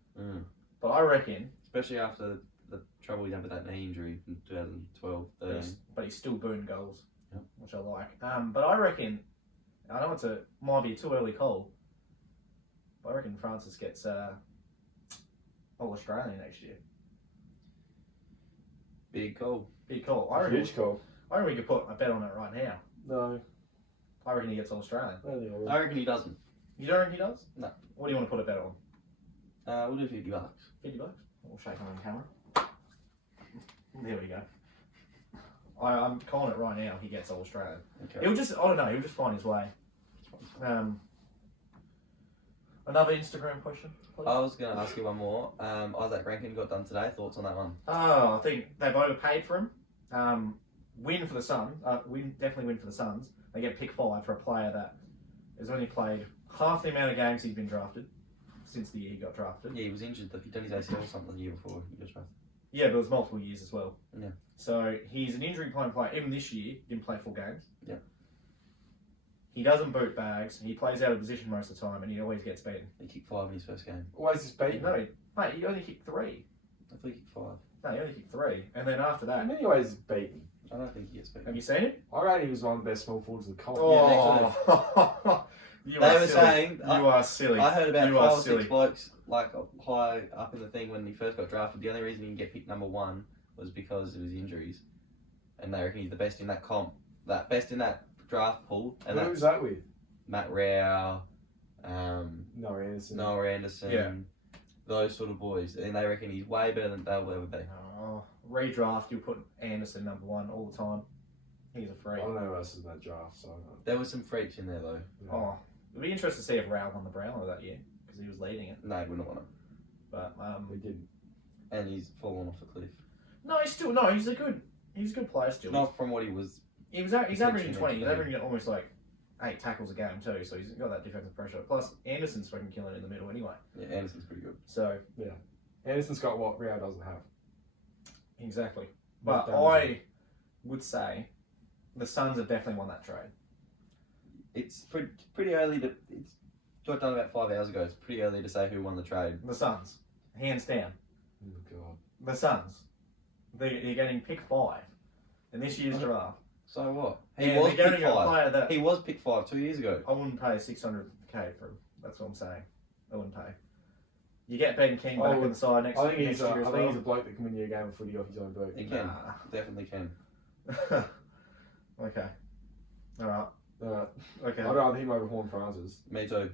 But I reckon, especially after the trouble he had with that knee injury in 2012, 13. but he's still booting goals, Yep. which I like. But I reckon, I know might be a too early call, but I reckon Francis gets All Australian next year. Big call. Big call. I reckon, Huge call. I reckon we could put a bet on it right now. No. I reckon he gets All Australian. I don't think I will. I reckon he doesn't. You don't reckon he does? No. What do you want to put a bet on? We'll do $50. $50? We'll shake on camera. There we go. I'm calling it right now. He gets All Australian. Okay. He'll just, I don't know, he'll just find his way. Another Instagram question, please. I was going to ask you one more. Isaac Rankin got done today. Thoughts on that one? Oh, I think they've overpaid for him. Win for the Suns. Definitely win for the Suns. They get pick 5 for a player that has only played half the amount of games he's been drafted since the year he got drafted. Yeah, he was injured. He done his ACL or something the year before he got drafted. Yeah, but it was multiple years as well. Yeah. So he's an injury-prone player. Even this year, didn't play full games. Yeah. He doesn't boot bags. He plays out of position most of the time, and he always gets beaten. He kicked 5 in his first game. Always just beaten. No, mate, he only kicked 3. I thought he kicked 5. No, he only kicked 3. And then after that, In many ways, beaten. I don't think he gets beaten. have you seen him? I reckon he was one of the best small forwards of the comp. Oh, you They are were silly. saying You are silly. I heard about You 5 are or 6 silly. blokes high up in the thing when he first got drafted. The only reason he didn't get picked number 1 was because of his injuries, and they reckon he's the best in that comp, best in that draft pool. And Who was that's that with? Matt Rao, Noah Anderson. Noah Anderson, those sort of boys, and they reckon he's way better than they'll ever be. Oh, redraft, you put Anderson number 1 all the time. He's a I freak. don't know who else is in that draft, so. There were some freaks in there though. Oh, it'd be interesting to see if Rao won the Brownlow that year because he was leading it. No, he wouldn't want him, But We didn't. and he's fallen off a cliff. no, he's a good player still. Not from what he was. He's averaging 20. He's Essentially, averaging almost 8 tackles a game too. So he's got that defensive pressure. Plus Anderson's fucking killing it in the middle anyway. Yeah, Anderson's pretty good. So Anderson's got what Rao doesn't have. exactly. But Not I would say the Suns have definitely won that trade. It's pretty early to. It's got done about 5 hours ago. It's pretty early to say who won the trade. The Suns, hands down. Oh, God. The Suns. They're getting pick 5 in this year's draft. So what? And He was they're pick getting a 5. player that He was pick 5 2 years ago. I wouldn't pay $600K for him. That's what I'm saying. I wouldn't pay. You get Ben King back on the side next I think he's year as well. a bloke that can win you a game of footy off his own boot. He can. Nah. Definitely can. Okay. Alright. Okay. I'd rather him over Horn Francis. Me too.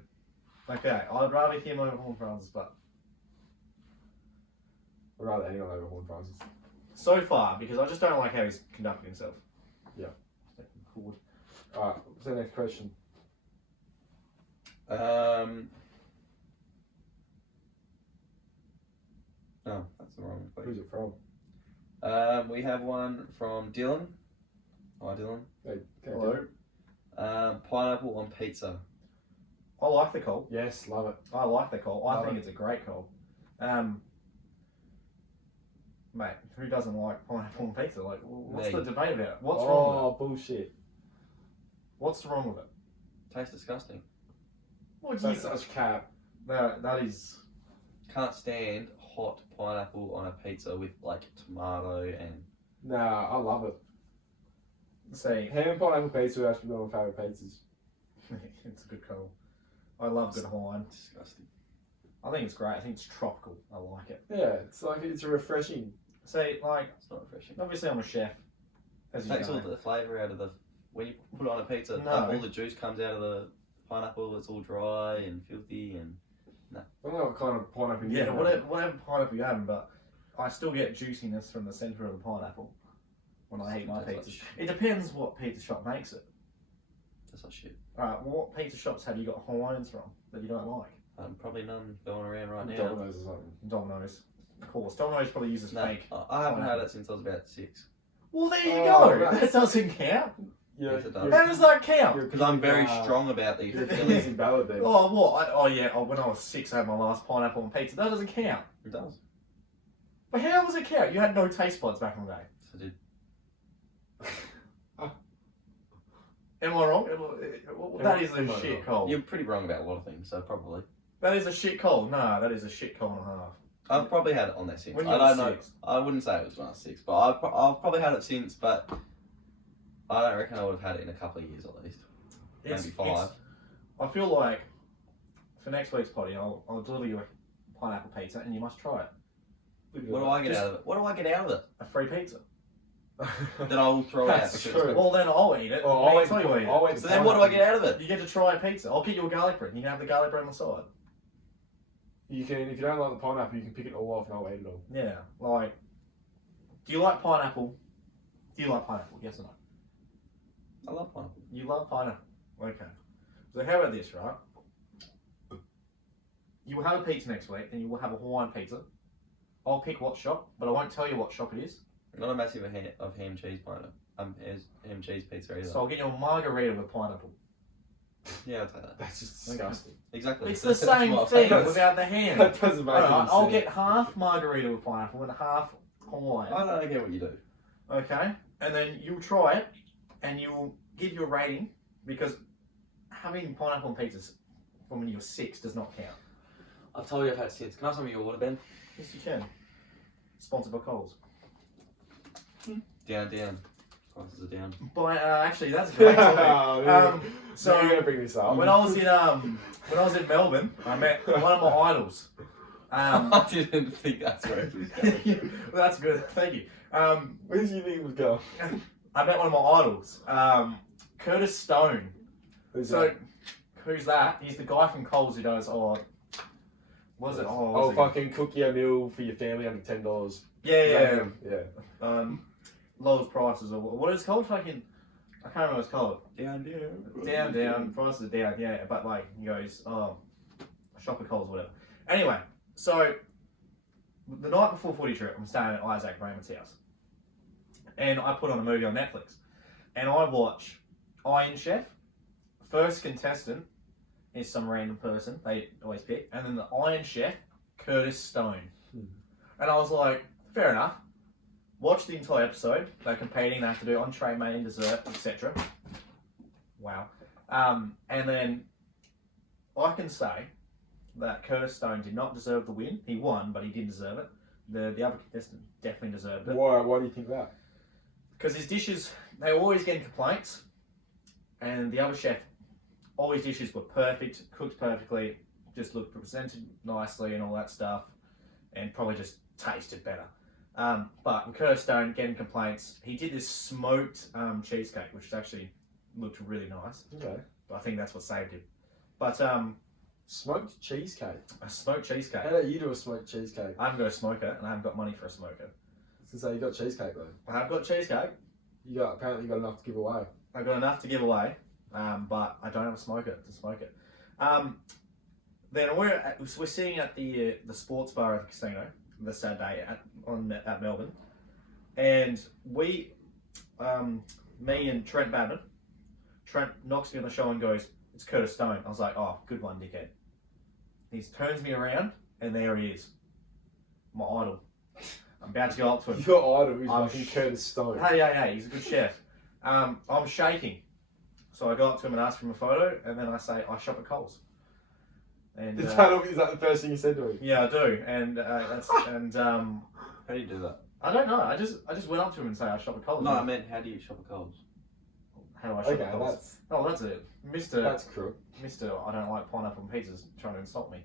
Okay. I'd rather him over Horn Francis, but I'd rather anyone over Horn Francis. so far, because I just don't like how he's conducting himself. Yeah. Forward. Alright, what's the next question? No, that's the wrong place. Who's it from? We have one from Dylan. Hi, Dylan. Hey, okay, Hello. Pineapple on pizza. I like the call. Yes, love it. I like the call. I Love think it. it's a great call. Mate, who doesn't like pineapple on pizza? Like, what's Me. the debate about it? What's wrong with it? Oh, bullshit. What's wrong with it? Tastes disgusting. What do you That's such cap. No, that is. Can't stand hot pineapple on a pizza with tomato and. Nah, I love it. See, Ham and pineapple pizza are actually one of my favourite pizzas. it's a good call. I love good Hawaiian. Disgusting. I think it's great. I think it's tropical. I like it. Yeah, it's a refreshing. See, like, It's not refreshing. obviously I'm a chef. As It you takes all know. the flavour out of the. When you put it on a pizza, No. all the juice comes out of the pineapple. It's all dry and filthy and. I don't know what kind of pineapple you Yeah, have. whatever pineapple you have, but I still get juiciness from the centre of the pineapple when I eat my That's like pizza. shit. It depends what pizza shop makes it. That's not shit. Alright, well, what pizza shops have you got Hawaiians from that you don't like? Probably none going around right now. Domino's or something. Domino's. Of course. Domino's probably uses No, fake. I haven't had pineapple. it since I was about 6. Well, there you Oh, go. that's- That doesn't count. Yeah, Yes, it does. How does that count? Because I'm very strong about these Your feelings. feelings invalid then. Oh, what? When I was 6, I had my last pineapple on pizza. That doesn't count. It does. But how does it count? You had no taste buds back in the day. I did. Am I wrong? That is a Am I shit wrong? call. You're pretty wrong about a lot of things, so probably. That is a shit call. No, that is a shit call and a half. I've probably had it on there since. When you I were don't know. 6. I wouldn't say it was when I was 6, but I've probably had it since, but I don't reckon I would have had it in a couple of years at least. Maybe 5. I feel like for next week's potty, I'll deliver you a pineapple pizza and you must try it. What do I get out of it? What do I get out of it? A free pizza. That I will throw out. That's because- true. Well, then I'll eat it. Oh, Me I'll and Tony will eat it. I'll wait So then what do I get out of it? You get to try a pizza. I'll get you a garlic bread. You can have the garlic bread on the side. You can, if you don't like the pineapple, you can pick it all off and I'll eat it all. Yeah, like, do you like pineapple? Do you like pineapple? Yes or no? I love pineapple. You love pineapple. Okay. So how about this, right? You will have a pizza next week and you will have a Hawaiian pizza. I'll pick what shop, but I won't tell you what shop it is. I'm not a massive of ham cheese pineapple. Ham cheese pizza either. So I'll get you a margarita with pineapple. Yeah, I'll take that. That's just disgusting. Exactly. It's the That's same what I'm thing saying. without the ham. That doesn't make Alright, any I'll sense. get half margarita with pineapple and half Hawaiian. I don't get what you do. Okay? And then you'll try it and you'll give you a rating because having pineapple on pizzas from when you were 6 does not count. I've told you I've had it since. Can I have some of your water, Ben? Yes, you can. Sponsored by Coles. Down. Prices are down. But actually, that's a great topic. So you're So gonna bring this up. when I was in Melbourne, I met one of my idols. I didn't think that's where it was going. Well, that's good. Thank you. Where did you think it was going? I met one of my idols, Curtis Stone. Who's So that? who's that? He's the guy from Coles who does was it? Oh, fucking cook your meal for your family under $10. Yeah. Yeah. Lowest prices or what is it called? Fucking, I can't remember what it's called. Down, prices are down, yeah. But like, he goes, shop at Coles, whatever. Anyway, so the night before footy trip, I'm staying at Isaac Raymond's house. And I put on a movie on Netflix. And I watch Iron Chef. First contestant is some random person, they always pick. And then the Iron Chef, Curtis Stone. And I was like, fair enough. Watch the entire episode. They're competing. They have to do entree, main, dessert, etc. Wow. And then I can say that Curtis Stone did not deserve the win. He won, but he did deserve it. The other contestant definitely deserved it. Why do you think that? Because his dishes, they were always getting complaints. And the other chef, all his dishes were perfect, cooked perfectly, just looked presented nicely and all that stuff. And probably just tasted better. But with Curtis Stone getting complaints, he did this smoked cheesecake, which actually looked really nice. Okay. But I think that's what saved him. But Smoked cheesecake. a smoked cheesecake. How do you do a smoked cheesecake? I haven't got a smoker, and I haven't got money for a smoker. Since you got cheesecake though. I have got cheesecake. Apparently you got enough to give away. I've got enough to give away, but I don't have a smoker to smoke it. Then we're sitting at the sports bar at the casino this Saturday at Melbourne, and we, me and Trent Babbitt, Trent knocks me on the shoulder and goes, "It's Curtis Stone." I was like, "Oh, good one, dickhead." He turns me around, and there he is, my idol. I'm about to go up to him. Your idol is I'm fucking Curtis Stone. Hey, he's a good chef. I'm shaking. So I go up to him and ask for him a photo, and then I say, I shop at Coles. And Is that the first thing you said to him? yeah, I do. And How do you do that? I don't know. I just went up to him and say I shop at Coles. No, I meant how do you shop at Coles? How do I shop Okay, at Coles? That's it. that's crook. Mr. I don't like pineapple on pizzas trying to insult me.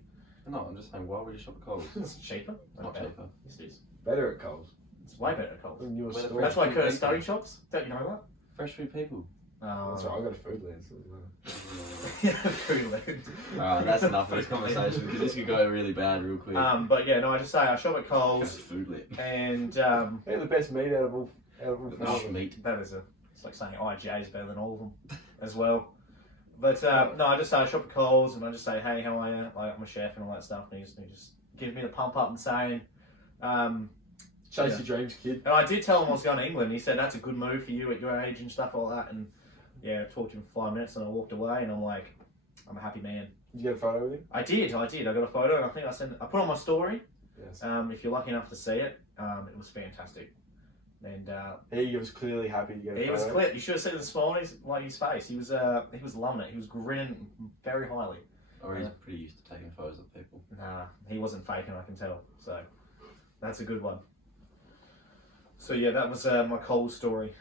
No, I'm just saying, why would you shop at Coles? It's cheaper. Not Okay. cheaper. Yes, it is. Better at Coles. It's way better at Coles. In your Where the store. That's why Fresh Curtis food Stone people. shops. Don't you know that? Fresh food people. That's right. I got a food land. So it doesn't Yeah, Foodland. Alright, that's enough for this conversation because this could go really bad real quick. But yeah, no, I just say I shop at Coles Food lit. and matter. They're the best meat out of all. Fish meat. that is it's like saying IGA is better than all of them as well. But no, I just say I shop at Coles and I just say, hey, how are you? Like, I'm a chef and all that stuff, and he just gives me the pump up and saying, Chase Yeah. your dreams, kid. and I did tell him I was going to England. He said that's a good move for you at your age and stuff like that. And yeah, I talked to him for 5 minutes and I walked away and I'm like, I'm a happy man. Did you get a photo with him? I did. I got a photo and I think I put it on my story. Yes. If you're lucky enough to see it, it was fantastic. And He was clearly happy to get a he photo. was clear. You should have seen the smile on his face. He was loving it. He was grinning very highly. Or he's pretty used to taking photos of people. Nah, he wasn't faking. I can tell. So that's a good one. So yeah, that was my Coles story.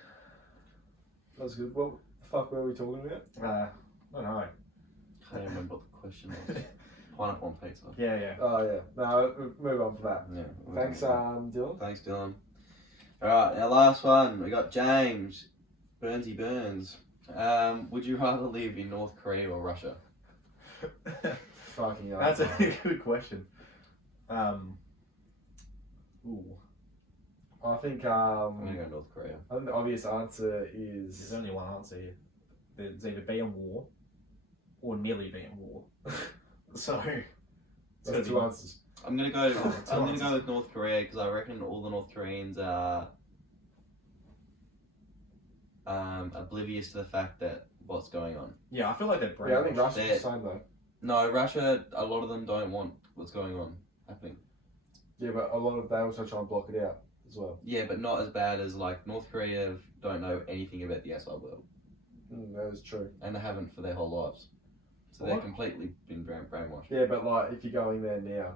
That was good. What the fuck were we talking about? I don't know. I can't remember what the question was. Pineapple on pizza. Yeah. Oh yeah. No, move on from that. Yeah. Thanks, Dylan. Thanks, Dylan. Alright, our last one. We got James. Burnsy Burns. Would you rather live in North Korea or Russia? Fucking hell. That's a good question. Ooh. I think I'm gonna go North Korea. I think the obvious answer There's is only one answer here. There's either be in war or nearly be in war. So it's there's gonna two be answers. I'm gonna go. I'm gonna go with North Korea because I reckon all the North Koreans are oblivious to the fact that what's going on. yeah. I feel like they're Yeah, I think brainwashed. Russia's They're- the same though. No, Russia. A lot of them don't want what's going on happening. Yeah, but a lot of they also try and block it out as well. Yeah, but not as bad as like North Korea don't know anything about the outside world, That is true. and they haven't for their whole lives. So they're What? completely been brainwashed. Yeah, but like if you're going there now,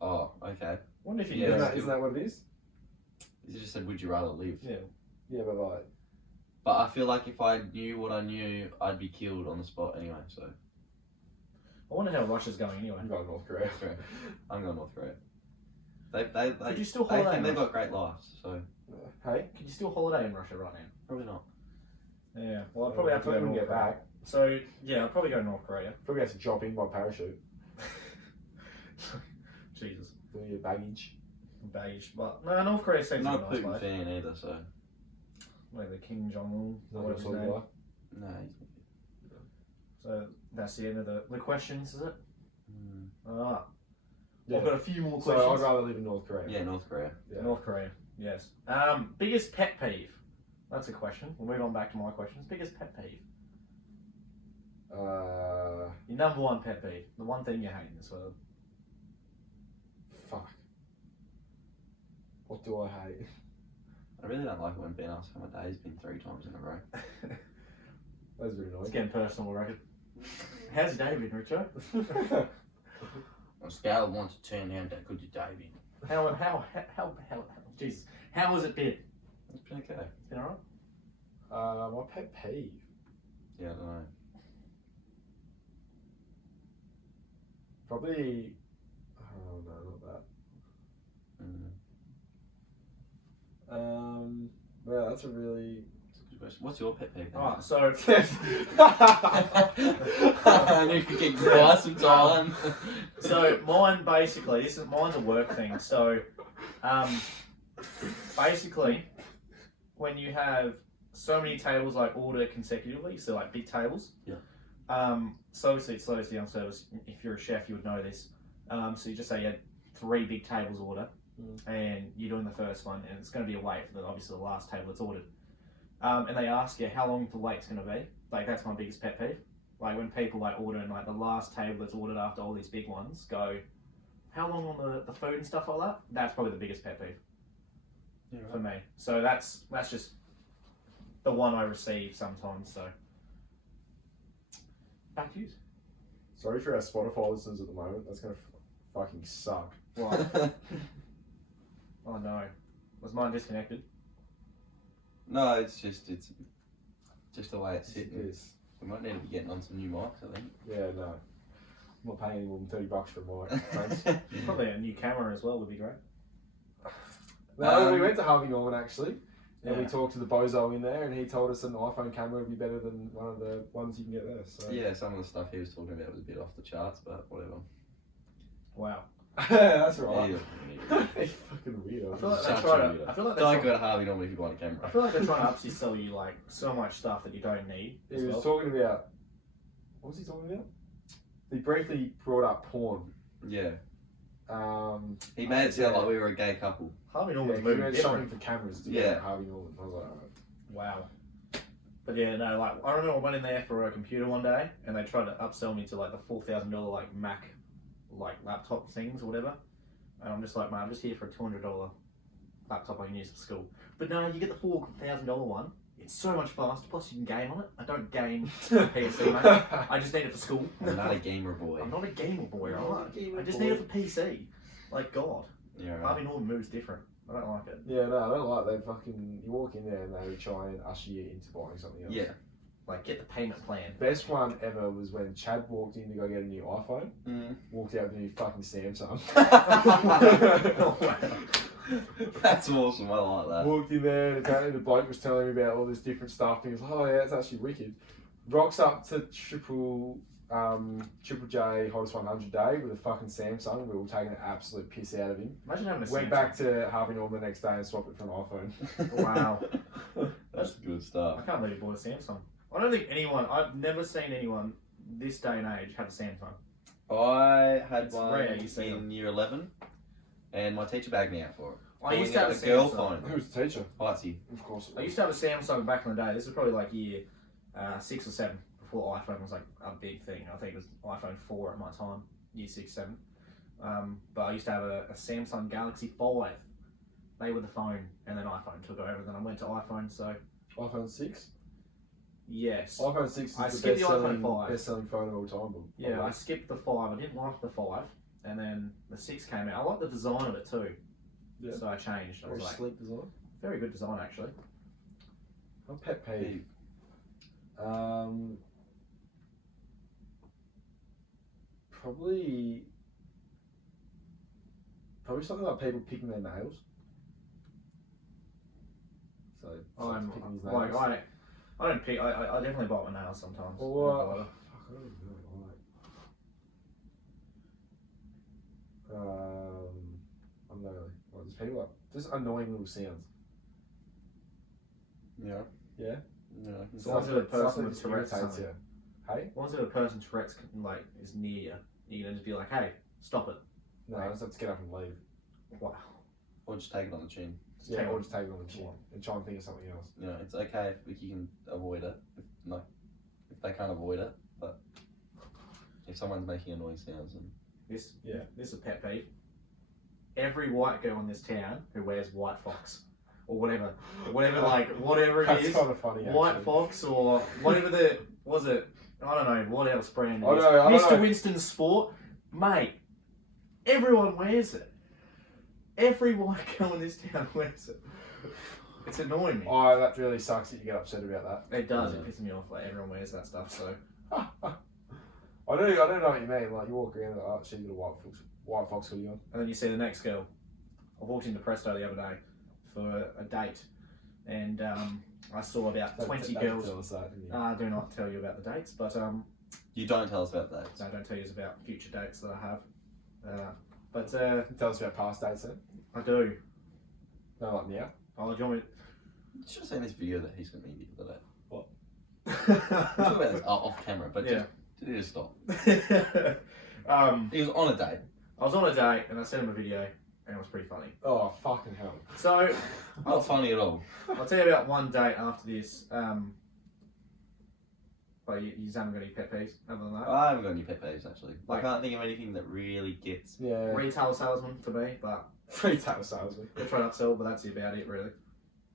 Oh, okay. Wonder if you Yeah, can isn't, that's that, isn't that what it is? You just said, would you rather live? Yeah. Yeah, but like But I feel like if I knew what I knew, I'd be killed on the spot anyway. So I wonder how Russia's going anyway. I'm going North Korea. Okay. I'm going North Korea. They Could you still they holiday think in they've Russia? got great lives. So Hey, Could you still holiday in Russia right now? probably not. Yeah. Well, I'd probably have to go when North we get Korea. back. So yeah, I'd probably go North Korea. Probably have to drop in by parachute. Jesus. Do your baggage. Beige. But no, North Korea seems Not a like a nice Putin place. fan either. So Like the Kim Jong Un. Not Whatever your his sort of name. guy. no. So that's the end of the questions, is it? Mm. Ah. Yeah. I've got a few more So I'd questions. rather live in North Korea. Yeah, North Korea. Yeah. North Korea, yes. Biggest pet peeve? That's a question. We'll move on back to my questions. Biggest pet peeve? Your number one pet peeve. The one thing you hate in this world. Fuck. What do I hate? I really don't like it when Ben asks how my day's been 3 times in a row. That was really It's annoying. getting personal, I reckon. How's your day been, Richo? On a scale of 1 to 10, how good your day been? How, Jesus. How has it been? It's been okay. It's been alright? My pet peeve. Yeah, I don't know. Probably. Oh no, not that. Mm. Well, that's a really. That's a good question. What's your pet peeve? then? Alright, so I need to get buy some time. So mine basically, mine's a work thing. So, basically, when you have so many tables like order consecutively, so like big tables. Yeah. So obviously it slows down service. If you're a chef, you would know this. So you just say you had 3 big tables order, and you're doing the first one, and it's going to be a wait for obviously the last table that's ordered. And they ask you how long the wait's going to be. Like that's my biggest pet peeve. Like when people like order and like the last table that's ordered after all these big ones go, how long on the food and stuff like that? That's probably the biggest pet peeve Yeah, for me. So that's just the one I receive sometimes. So back to you. Sorry for our Spotify listeners at the moment. That's gonna fucking suck. Why? Oh no, was mine disconnected? No, it's just just the way it's It sitting. is. We might need to be getting on some new mics, I think. Yeah, no. I'm not paying any more than $30 for a mic, friends. Probably a new camera as well would be great. No, we went to Harvey Norman actually, and we Yeah. talked to the bozo in there, and he told us an iPhone camera would be better than one of the ones you can get there. So Yeah, some of the stuff he was talking about was a bit off the charts, but whatever. Wow. That's right. Yeah. He's fucking weird. I feel like Such they try a to. weirdo. I feel like Don't they go to Harvey Norman if you want a I camera. feel like they're trying to upsell you like so much stuff that you don't need. He As was well. talking about. What was he talking about? He briefly brought up porn. Yeah. He He made it sound like we were a gay couple. Harvey Yeah, Norman's he moving went different. shopping for cameras to Yeah. get Harvey Norman. I was like, alright. Wow. But yeah, no, like I remember I went in there for a computer one day and they tried to upsell me to like the $4,000 like Mac like laptop things or whatever. And I'm just like, man, I'm just here for a $200 laptop I can use for school. But no, you get the $4,000 one. It's so much faster, plus you can game on it. I don't game on PC, mate. I just need it for school. I'm not a gamer boy. I'm not a gamer boy, You're not alright? a gamer I just boy. need it for PC. Like God. Yeah, right. Harvey Norman moves different. I don't like it. Yeah, no, I don't like they fucking. You walk in there and they try and usher you into buying something else. Yeah. Like get the payment plan. Best one ever was when Chad walked in to go get a new iPhone. Mm. Walked out with a new fucking Samsung. That's awesome. I like that. Walked in there and apparently the bloke was telling me about all this different stuff. And he was like, oh yeah, it's actually wicked. Rocks up to Triple J Hottest 100 day with a fucking Samsung. We were all taking an absolute piss out of him. Imagine having a Went Samsung. back to Harvey Norman the next day and swapped it for an iPhone. Wow. That's good I stuff. can't believe you bought a Samsung. I don't think anyone, I've never seen anyone this day and age have a Samsung. I had It's one rare you see in year 11, and my teacher bagged me out for it. I used to Calling have it a a girl Samsung. phone. Who was the teacher? Heartsy. Of course. I used to have a Samsung back in the day. This was probably like year 6 or 7 before iPhone was like a big thing. I think it was iPhone 4 at my time, year 6, 7. But I used to have a Samsung Galaxy 5. They were the phone, and then iPhone took over. Then I went to iPhone, so iPhone 6? yes. iPhone 6 is I the skipped the iPhone 5. best-selling phone of all time. But Yeah, I skipped the 5. I didn't like the 5. And then the 6 came out. I like the design of it too. Yeah. So I changed. I Very was like, sleek design. very good design actually. My pet peeve. Probably something like people picking their nails. So I'm picking his like nails. I don't pick. I definitely bite my nails sometimes. Or Not bother. fuck, I don't really I'm not really. Well, there's people like just annoying little sounds. Yeah. Yeah. Yeah. So what's it a person with just Tourette's irritates something? you. Hey? Once if a person Tourette's like is near you, you can just be like, "Hey, stop it!" No, I just have to get up and leave. Wow. Or just take it on the chin. Just Yeah, take or it. just take it on the chin and try and think of something else. You know, it's okay if you can avoid it. If they can't avoid it, but if someone's making annoying sounds, then This Yeah. This is a pet peeve. Every white girl in this town who wears white fox or whatever whatever it That's is, kind of funny. white Actually. fox or whatever the was it. I don't know what else brand it I is. know, I Mr. know. Winston Sport, mate. Everyone wears it. Every white girl in this town wears it. It's annoying me. Oh, that really sucks that you get upset about that. It does. Yeah. It pisses me off. Like everyone wears that stuff. So I don't know what you mean. Like you walk around, like, oh, she's got a white fox hoodie on. and then you see the next girl. I walked into Presto the other day for a date, and I saw about 20 girls. Tell us that, didn't you? I do not tell you about the dates, but you don't tell us about that. no, don't tell you about future dates that I have. But Tell us about past dates then. I do. No, like now. Oh, do you want You should have seen this video that he sent me the other day. me? We'll talk about this off camera, but Yeah. just stop. um, He was on a date. I was on a date and I sent him a video, and it was pretty funny. Oh fucking hell! So Not funny at all. I'll tell you about one date after this. But you haven't got any pet peeves other than that. I haven't got any pet peeves actually. Like- I can't think of anything that really gets. Yeah. Retail salesman for me, but Retail salesman. they're trying to upsell, but that's about it really.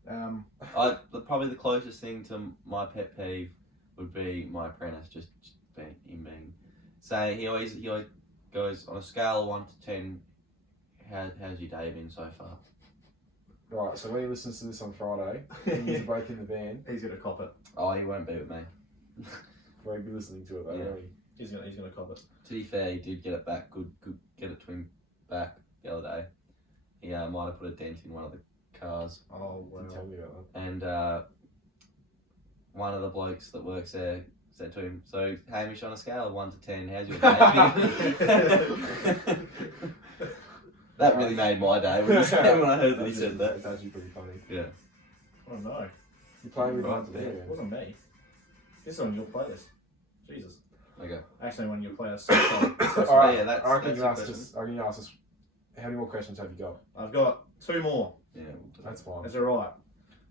Probably the closest thing to my pet peeve would be my apprentice just being say he always goes on a scale of 1 to 10. How's your day been so far? Right, so when he listens to this on Friday, and he's both in the van, He's gonna cop it. Oh, he won't be with me. won't be listening to it though, Yeah. will he? He's gonna cop it. To be fair, he did get it back. Good, get it to him back the other day. He might have put a dent in one of the cars, Oh Didn't tell me about and one of the blokes that works there said to him, "So, Hamish, on a scale of 1 to 10, how's your day?" That really made my day when I heard that he said that. It's actually pretty funny. Yeah. Oh no, You're playing with Right, one today. it wasn't me. This is on your playlist. Jesus. Okay. Actually, on your playlist. All right, yeah, that's- I reckon that's you the ask question. us. I reckon you ask us. How many more questions have you got? I've got 2 more. Yeah. That's fine. Is that right?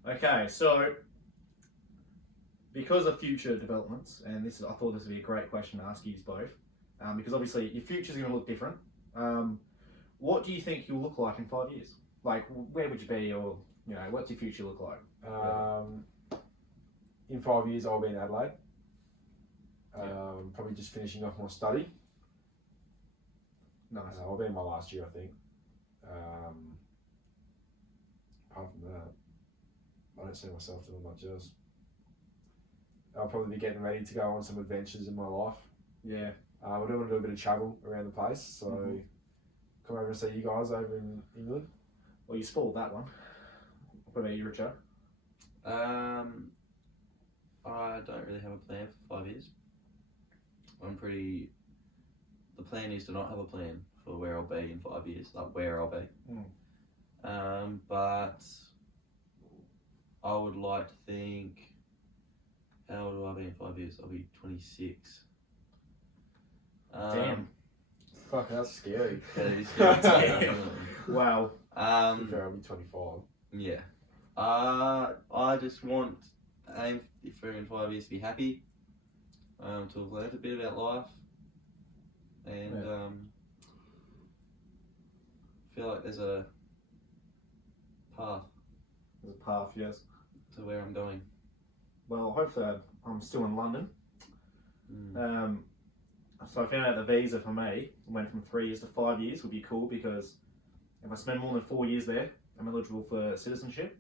Okay, so because of future developments, and I thought this would be a great question to ask you both, because obviously your future's going to look different. What do you think you'll look like in 5 years? Like, where would you be, or what's your future look like? In 5 years, I'll be in Adelaide. Probably just finishing off my study. Nice. I'll be in my last year, I think. Apart from that, I don't see myself doing much else. I'll probably be getting ready to go on some adventures in my life. Yeah. I do want to do a bit of travel around the place, so come over and see you guys over in England. Well, you spoiled that one. What about you, Richo? I don't really have a plan for 5 years. The plan is to not have a plan for where I'll be in 5 years, like where I'll be. But I would like to think, how old will I be in 5 years? I'll be 26. Damn. Fuck, that's scary. That is scary. Wow. To be fair, I'll be 25. Yeah. I just want aim for in 5 years to be happy, to have learned a bit about life, and feel like there's a path There's a path, yes. to where I'm going. Well, hopefully I'm still in London. So I found out the visa for me went from 3 years to 5 years would be cool, because if I spend more than 4 years there, I'm eligible for citizenship.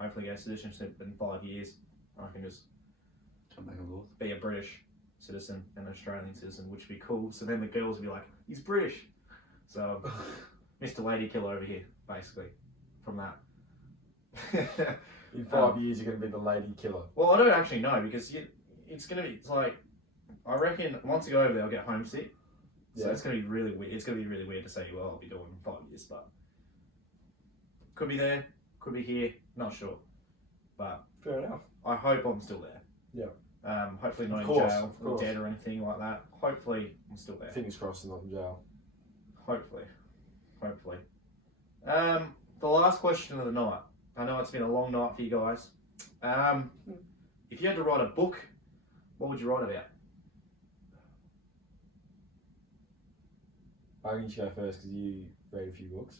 Hopefully get citizenship in 5 years. I can just Come back and forth. be a British citizen and an Australian citizen, which would be cool. So then the girls would be like, he's British. So Mr. Lady Killer over here, basically, from that. In 5 years, you're going to be the lady killer. Well, I don't actually know, because it's like, I reckon once I go over there, I'll get homesick. So it's going to be really weird. It's going to be really weird to say, well, I'll be doing in 5 years, but could be there, could be here, not sure. But Fair enough. I hope I'm still there. Yeah. Hopefully not Of in course, jail of or course. dead or anything like that. Hopefully I'm still there. Fingers crossed, not in jail. Hopefully. The last question of the night. I know it's been a long night for you guys. If you had to write a book, what would you write about? I need to go first because you read a few books.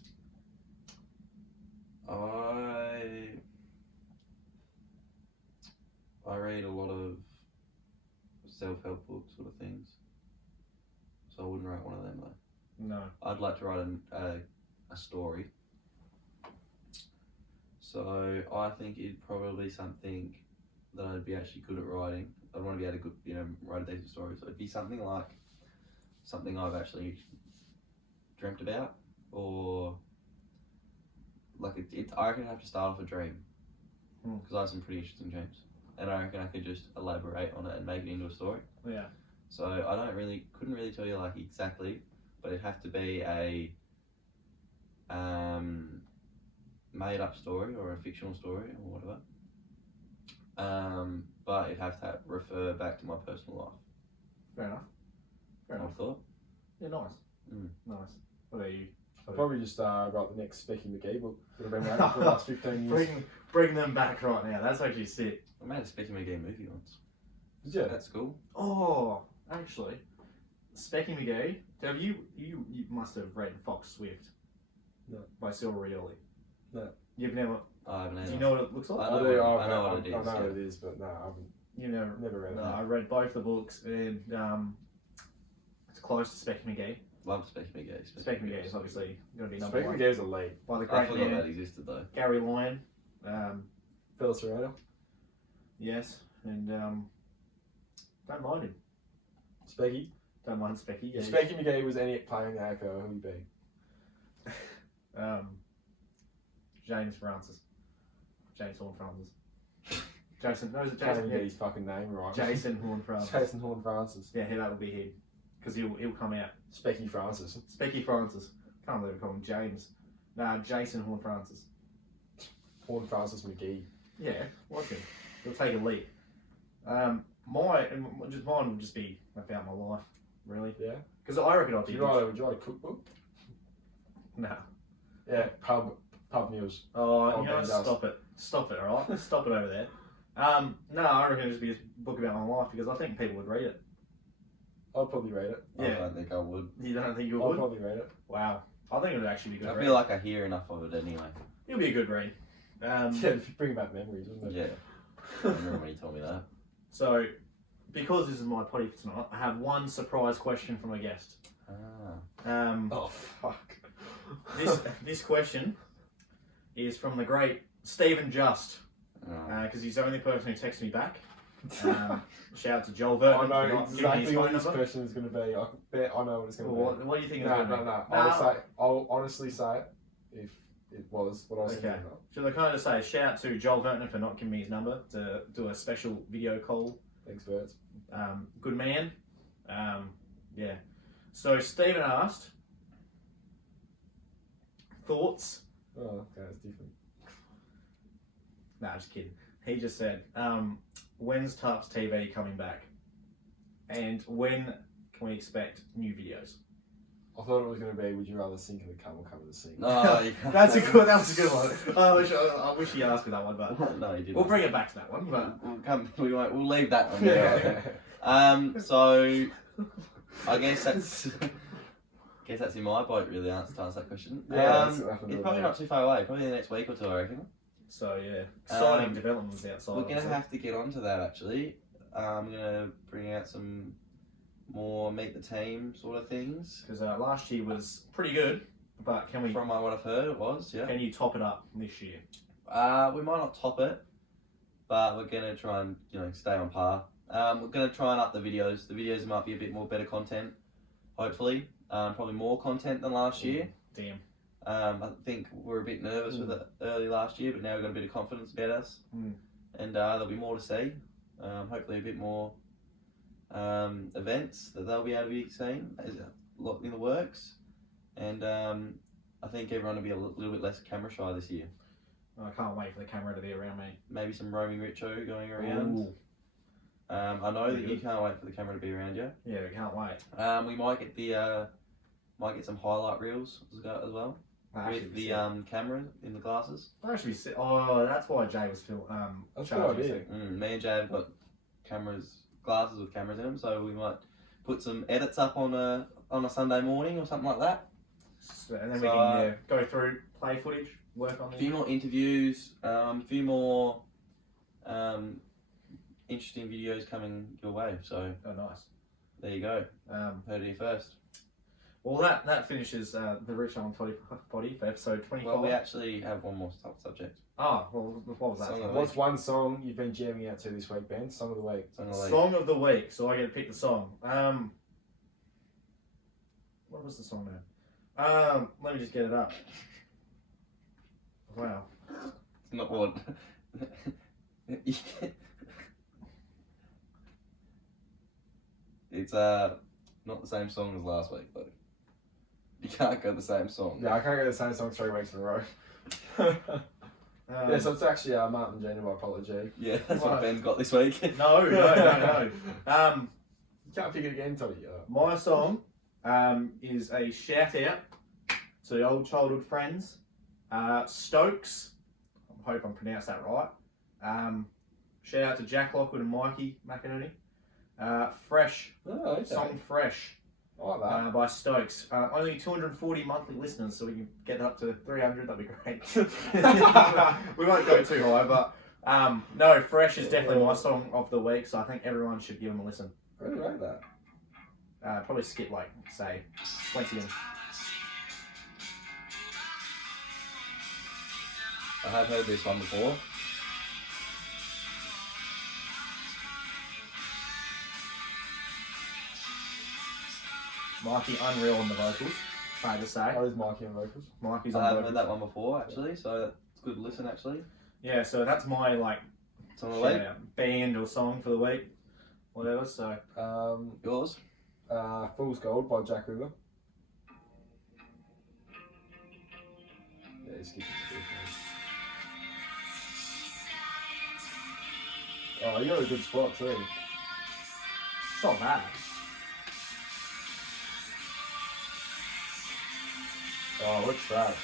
I read a lot of self-help books, sort of things. So I wouldn't write one of them though. No. I'd like to write a story. So I think it'd probably be something that I'd be actually good at writing. I'd want to be able to write a decent story. So it'd be something like something I've actually dreamt about, or like I reckon I have to start off a dream, because I have some pretty interesting dreams, and I reckon I could just elaborate on it and make it into a story. Yeah. So I couldn't really tell you like exactly, but it'd have to be a made up story or a fictional story or whatever. But it'd have to refer back to my personal life. Fair enough. I thought. Yeah, nice. Nice. What about you? I'll probably just write the next Specky McGee book. It'll been around for the last 15 years. Bring them back right now. That's actually sick. I made a Specky McGee movie once. Yeah. That's cool. Oh, actually, Specky McGee. Have you must have read Fox Swift? No. By Silver Rioli. No. You've never. I haven't. Do you know what it looks like? I I know do. what it is. I know Yeah. what it is, but no, I haven't. You never. Never read No, that. I read both the books, and it's close to Specky McGee. Love Specky McGee. Specky McGee is obviously going to be number Specky one. McGee's a lead. By the I great forgot man, that existed though. Gary Lyon. Phil Serrano. Yes, and don't mind him. Specky. Don't mind Specky. Yeah, If Specky McGee was any player in the AFL, who would he be? James Francis. James Horn Francis. Jason. No, is it Can't Jason? even get his fucking name right. Jason Horn Francis. Jason Horn Francis. Yeah, that will be him. Because he'll come out. Specky Francis. Specky Francis. Can't believe we call him James. Nah, Jason Horn Francis. Horn Francis McGee. Yeah, like him. He'll take a lead. Mine would just be about my life, really. Yeah. Because I reckon I'd Would be. you write a cookbook? Nah. Yeah, pub meals. Oh, Oh, you know, Ben does. stop it, alright? Stop it over there. No, I reckon it'd just be a book about my life because I think people would read it. I'd probably read it. I Yeah. don't think I would. You don't think you I'd would? probably read it. Wow. I think it would actually be a good I read. feel like I hear enough of it anyway. It'll be a good read. Yeah, if you bring back memories, wouldn't it? Yeah. I remember when you told me that. So, because this is my potty for tonight, I have one surprise question from a guest. Ah. Oh, fuck. This question is from the great Stephen Just, Oh. because he's the only person who texts me back. Shout out to Joel Vernon I for know not giving me his exactly what phone this number. question is going to be. I bet I know what it's going to Well, be. what do you think it's No, going to no, be? no. I'll honestly say it if it was what I was Okay. thinking of. Should I kind of say shout out to Joel Vernon for not giving me his number to do a special video call? Thanks, Birds. Good man. Yeah. So Stephen asked, thoughts? Oh, okay, that's different. Nah, just kidding. He just said, when's Tarps TV coming back? And when can we expect new videos? I thought it was going to be, would you rather sink in the cum or cover the sink? No, you can't. That was a good one. I wish he asked me that one, but No, you didn't. we'll bring it back to that one. But We'll leave that one there. So I guess that's in my boat really to answer that question. Yeah, that's nothing to it's do probably with not too far away. Probably the next week or two, I reckon. So yeah, exciting Um, developments outside. We're gonna have to get onto that actually. I'm gonna bring out some more meet the team sort of things. because last year was pretty good, but can we? From what I've heard, it was yeah. Can you top it up this year? We might not top it, but we're gonna try and stay on par. We're gonna try and up the videos. The videos might be a bit more better content, hopefully. Probably more content than last year. Damn. I think we're a bit nervous with it early last year, but now we've got a bit of confidence about us, and there'll be more to see. Hopefully, a bit more events that they'll be able to be seen. There's a lot in the works, and I think everyone will be a little bit less camera shy this year. I can't wait for the camera to be around me. Maybe some roaming Richo going around. Ooh. I know Pretty that you good. can't wait for the camera to be around you. Yeah, we can't wait. We might get some highlight reels as well with the camera in the glasses. That actually be sick. Oh, that's why Jay was That's a charging good idea. us. Me and Jay have got glasses with cameras in them, so we might put some edits up on a Sunday morning or something like that. And then we So, can go through play footage, work on A it. few more interviews, a few more interesting videos coming your way. So Oh, nice. there you go. Um, Heard it here first. well, that finishes the Richo Toddy Poddy for episode 25. Well, we actually have one more subject. Oh, well, what was that? Song of the What's one song you've been jamming out to this week, Ben? Song of the week. Song of the week. Song of the week. So I get to pick the song. What was the song now? Let me just get it up. Wow. It's not one. It's not the same song as last week, though. You can't go the same song. Yeah, I can't get the same song 3 weeks in a row. Yeah, so it's actually Martin Gina by Apology. Yeah, that's what Right. Ben's got this week. No. You can't pick it again, Toddy. My song is a shout out to the old childhood friends. Stokes. I hope I'm pronounced that right. Shout out to Jack Lockwood and Mikey McInerney. Fresh. Oh, okay. Song Fresh I like that. by Stokes. Only 240 monthly listeners, so we can get it up to 300. That'd be great. We won't go too high, but no, Fresh is definitely my song of the week, so I think everyone should give them a listen. I really rate that. Probably skip like say 20 and I have heard this one before. Mikey unreal on the vocals. Hard to say. Oh, is Mikey on vocals? Mikey's I on have vocals. heard that one before actually, so it's a good listen actually. Yeah, so that's my like Song of the week. band or song for the week, whatever. So Yours? Fool's Gold by Jack River. Yeah, he's skipping the beat, man. Oh, you got a good spot too. it's not bad. Oh, what's that?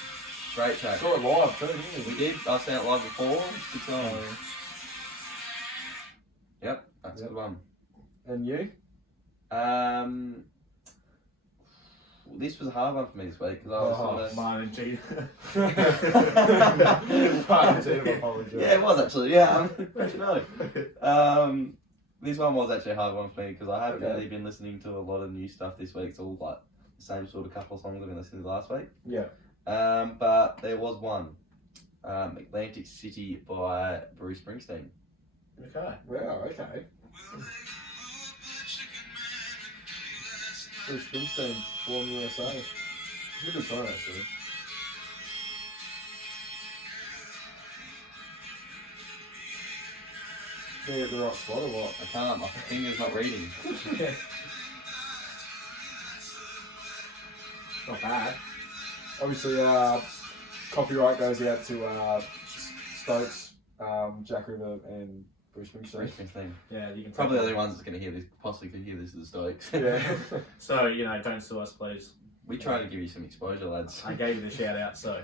Great track. Saw it live too, didn't We you? did. I've seen it live before. It's a good song. Oh, Yep, that's a good one. and you? This was a hard one for me this week because I was sort of. Mine and G. Yeah, it was actually. Yeah, how'd you know? This one was actually a hard one for me because I haven't Okay. really been listening to a lot of new stuff this week. It's all like the same sort of couple of songs I've been listening to last week. Yeah. But there was one, Atlantic City by Bruce Springsteen. Okay. Wow, okay. Bruce Springsteen, Born USA. It's a good song actually. Can you get the right spot or what? I can't. My finger's not reading. Not bad. Obviously, copyright goes out to Stokes, Jack River, and Bruce Bruce Springsteen. Springsteen. Yeah, you can. Probably the take only ones that's going to hear this, possibly could hear this, are the Stokes. Yeah. So don't sue us, please. We try to give you some exposure, lads. I gave you the shout out, so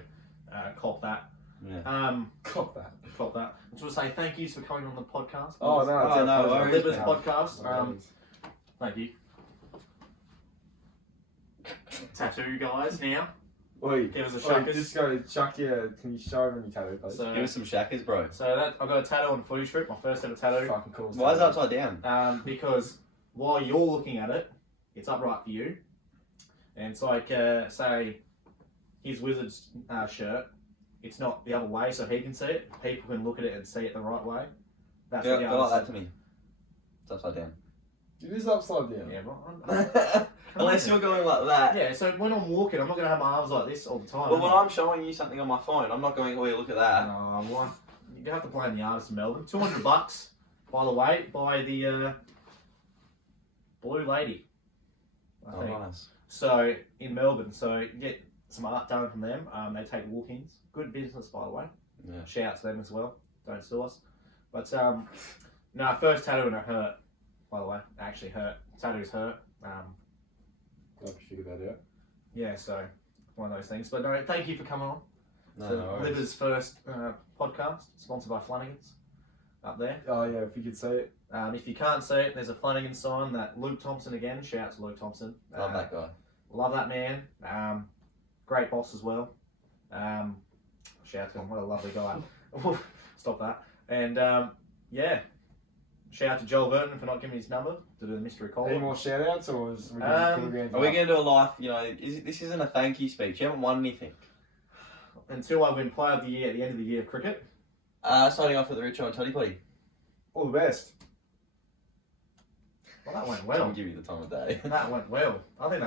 cop that. Yeah. Cop that. Cop that. I just want to say thank yous for coming on the podcast. Oh no, it's Oh, our no pleasure. worries, Libba's man. podcast. Thank you. Tattoo guys now. Oi, Give us a oi, shuckers. just go chuck your. Can you show everyone your tattoo, please? Give us some shackers, bro. So that I've got a tattoo on the footy strip, my first ever tattoo. Fucking cool. Why is it upside down? Because while you're looking at it, it's upright for you. And it's like, say, his Wizards shirt, it's not the other way so he can see it. People can look at it and see it the right way. That's Go what the like that artist to me. It's upside down. It is upside down. Yeah, but Unless you're going like that. yeah, so when I'm walking, I'm not going to have my arms like this all the time. Well, when I'm showing you something on my phone, I'm not going, oh, look at that. No, you have to blame the artist in Melbourne. $200, by the way, by the Blue Lady. I Oh, think. nice. So in Melbourne, so you get some art done from them. They take walk-ins. Good business, by the way. Yeah. Shout out to them as well. Don't sue us. But no, first tattoo and it hurt. By the way, it actually hurt. Tattoos hurt. Glad you figured that out. Yeah, so one of those things. But no, thank you for coming on. No, to no worries. Libba's first podcast, sponsored by Flanagan's, up there. Oh yeah, if you could see it. If you can't see it, there's a Flanagan sign that Luke Thompson again. Shout out to Luke Thompson. Love that guy. Love that man. Great boss as well. Shout out to him. What a lovely guy. Stop that. And yeah, shout out to Joel Vernon for not giving me his number to do the mystery call. Any more shout outs or is we Are we going to do a live, this isn't a thank you speech. You haven't won anything. Until I win Player of the Year at the end of the year of cricket. Starting off with the Richo Toddy Poddy. All the best. Well, that went I'll well. give you the time of day. That went well. I think that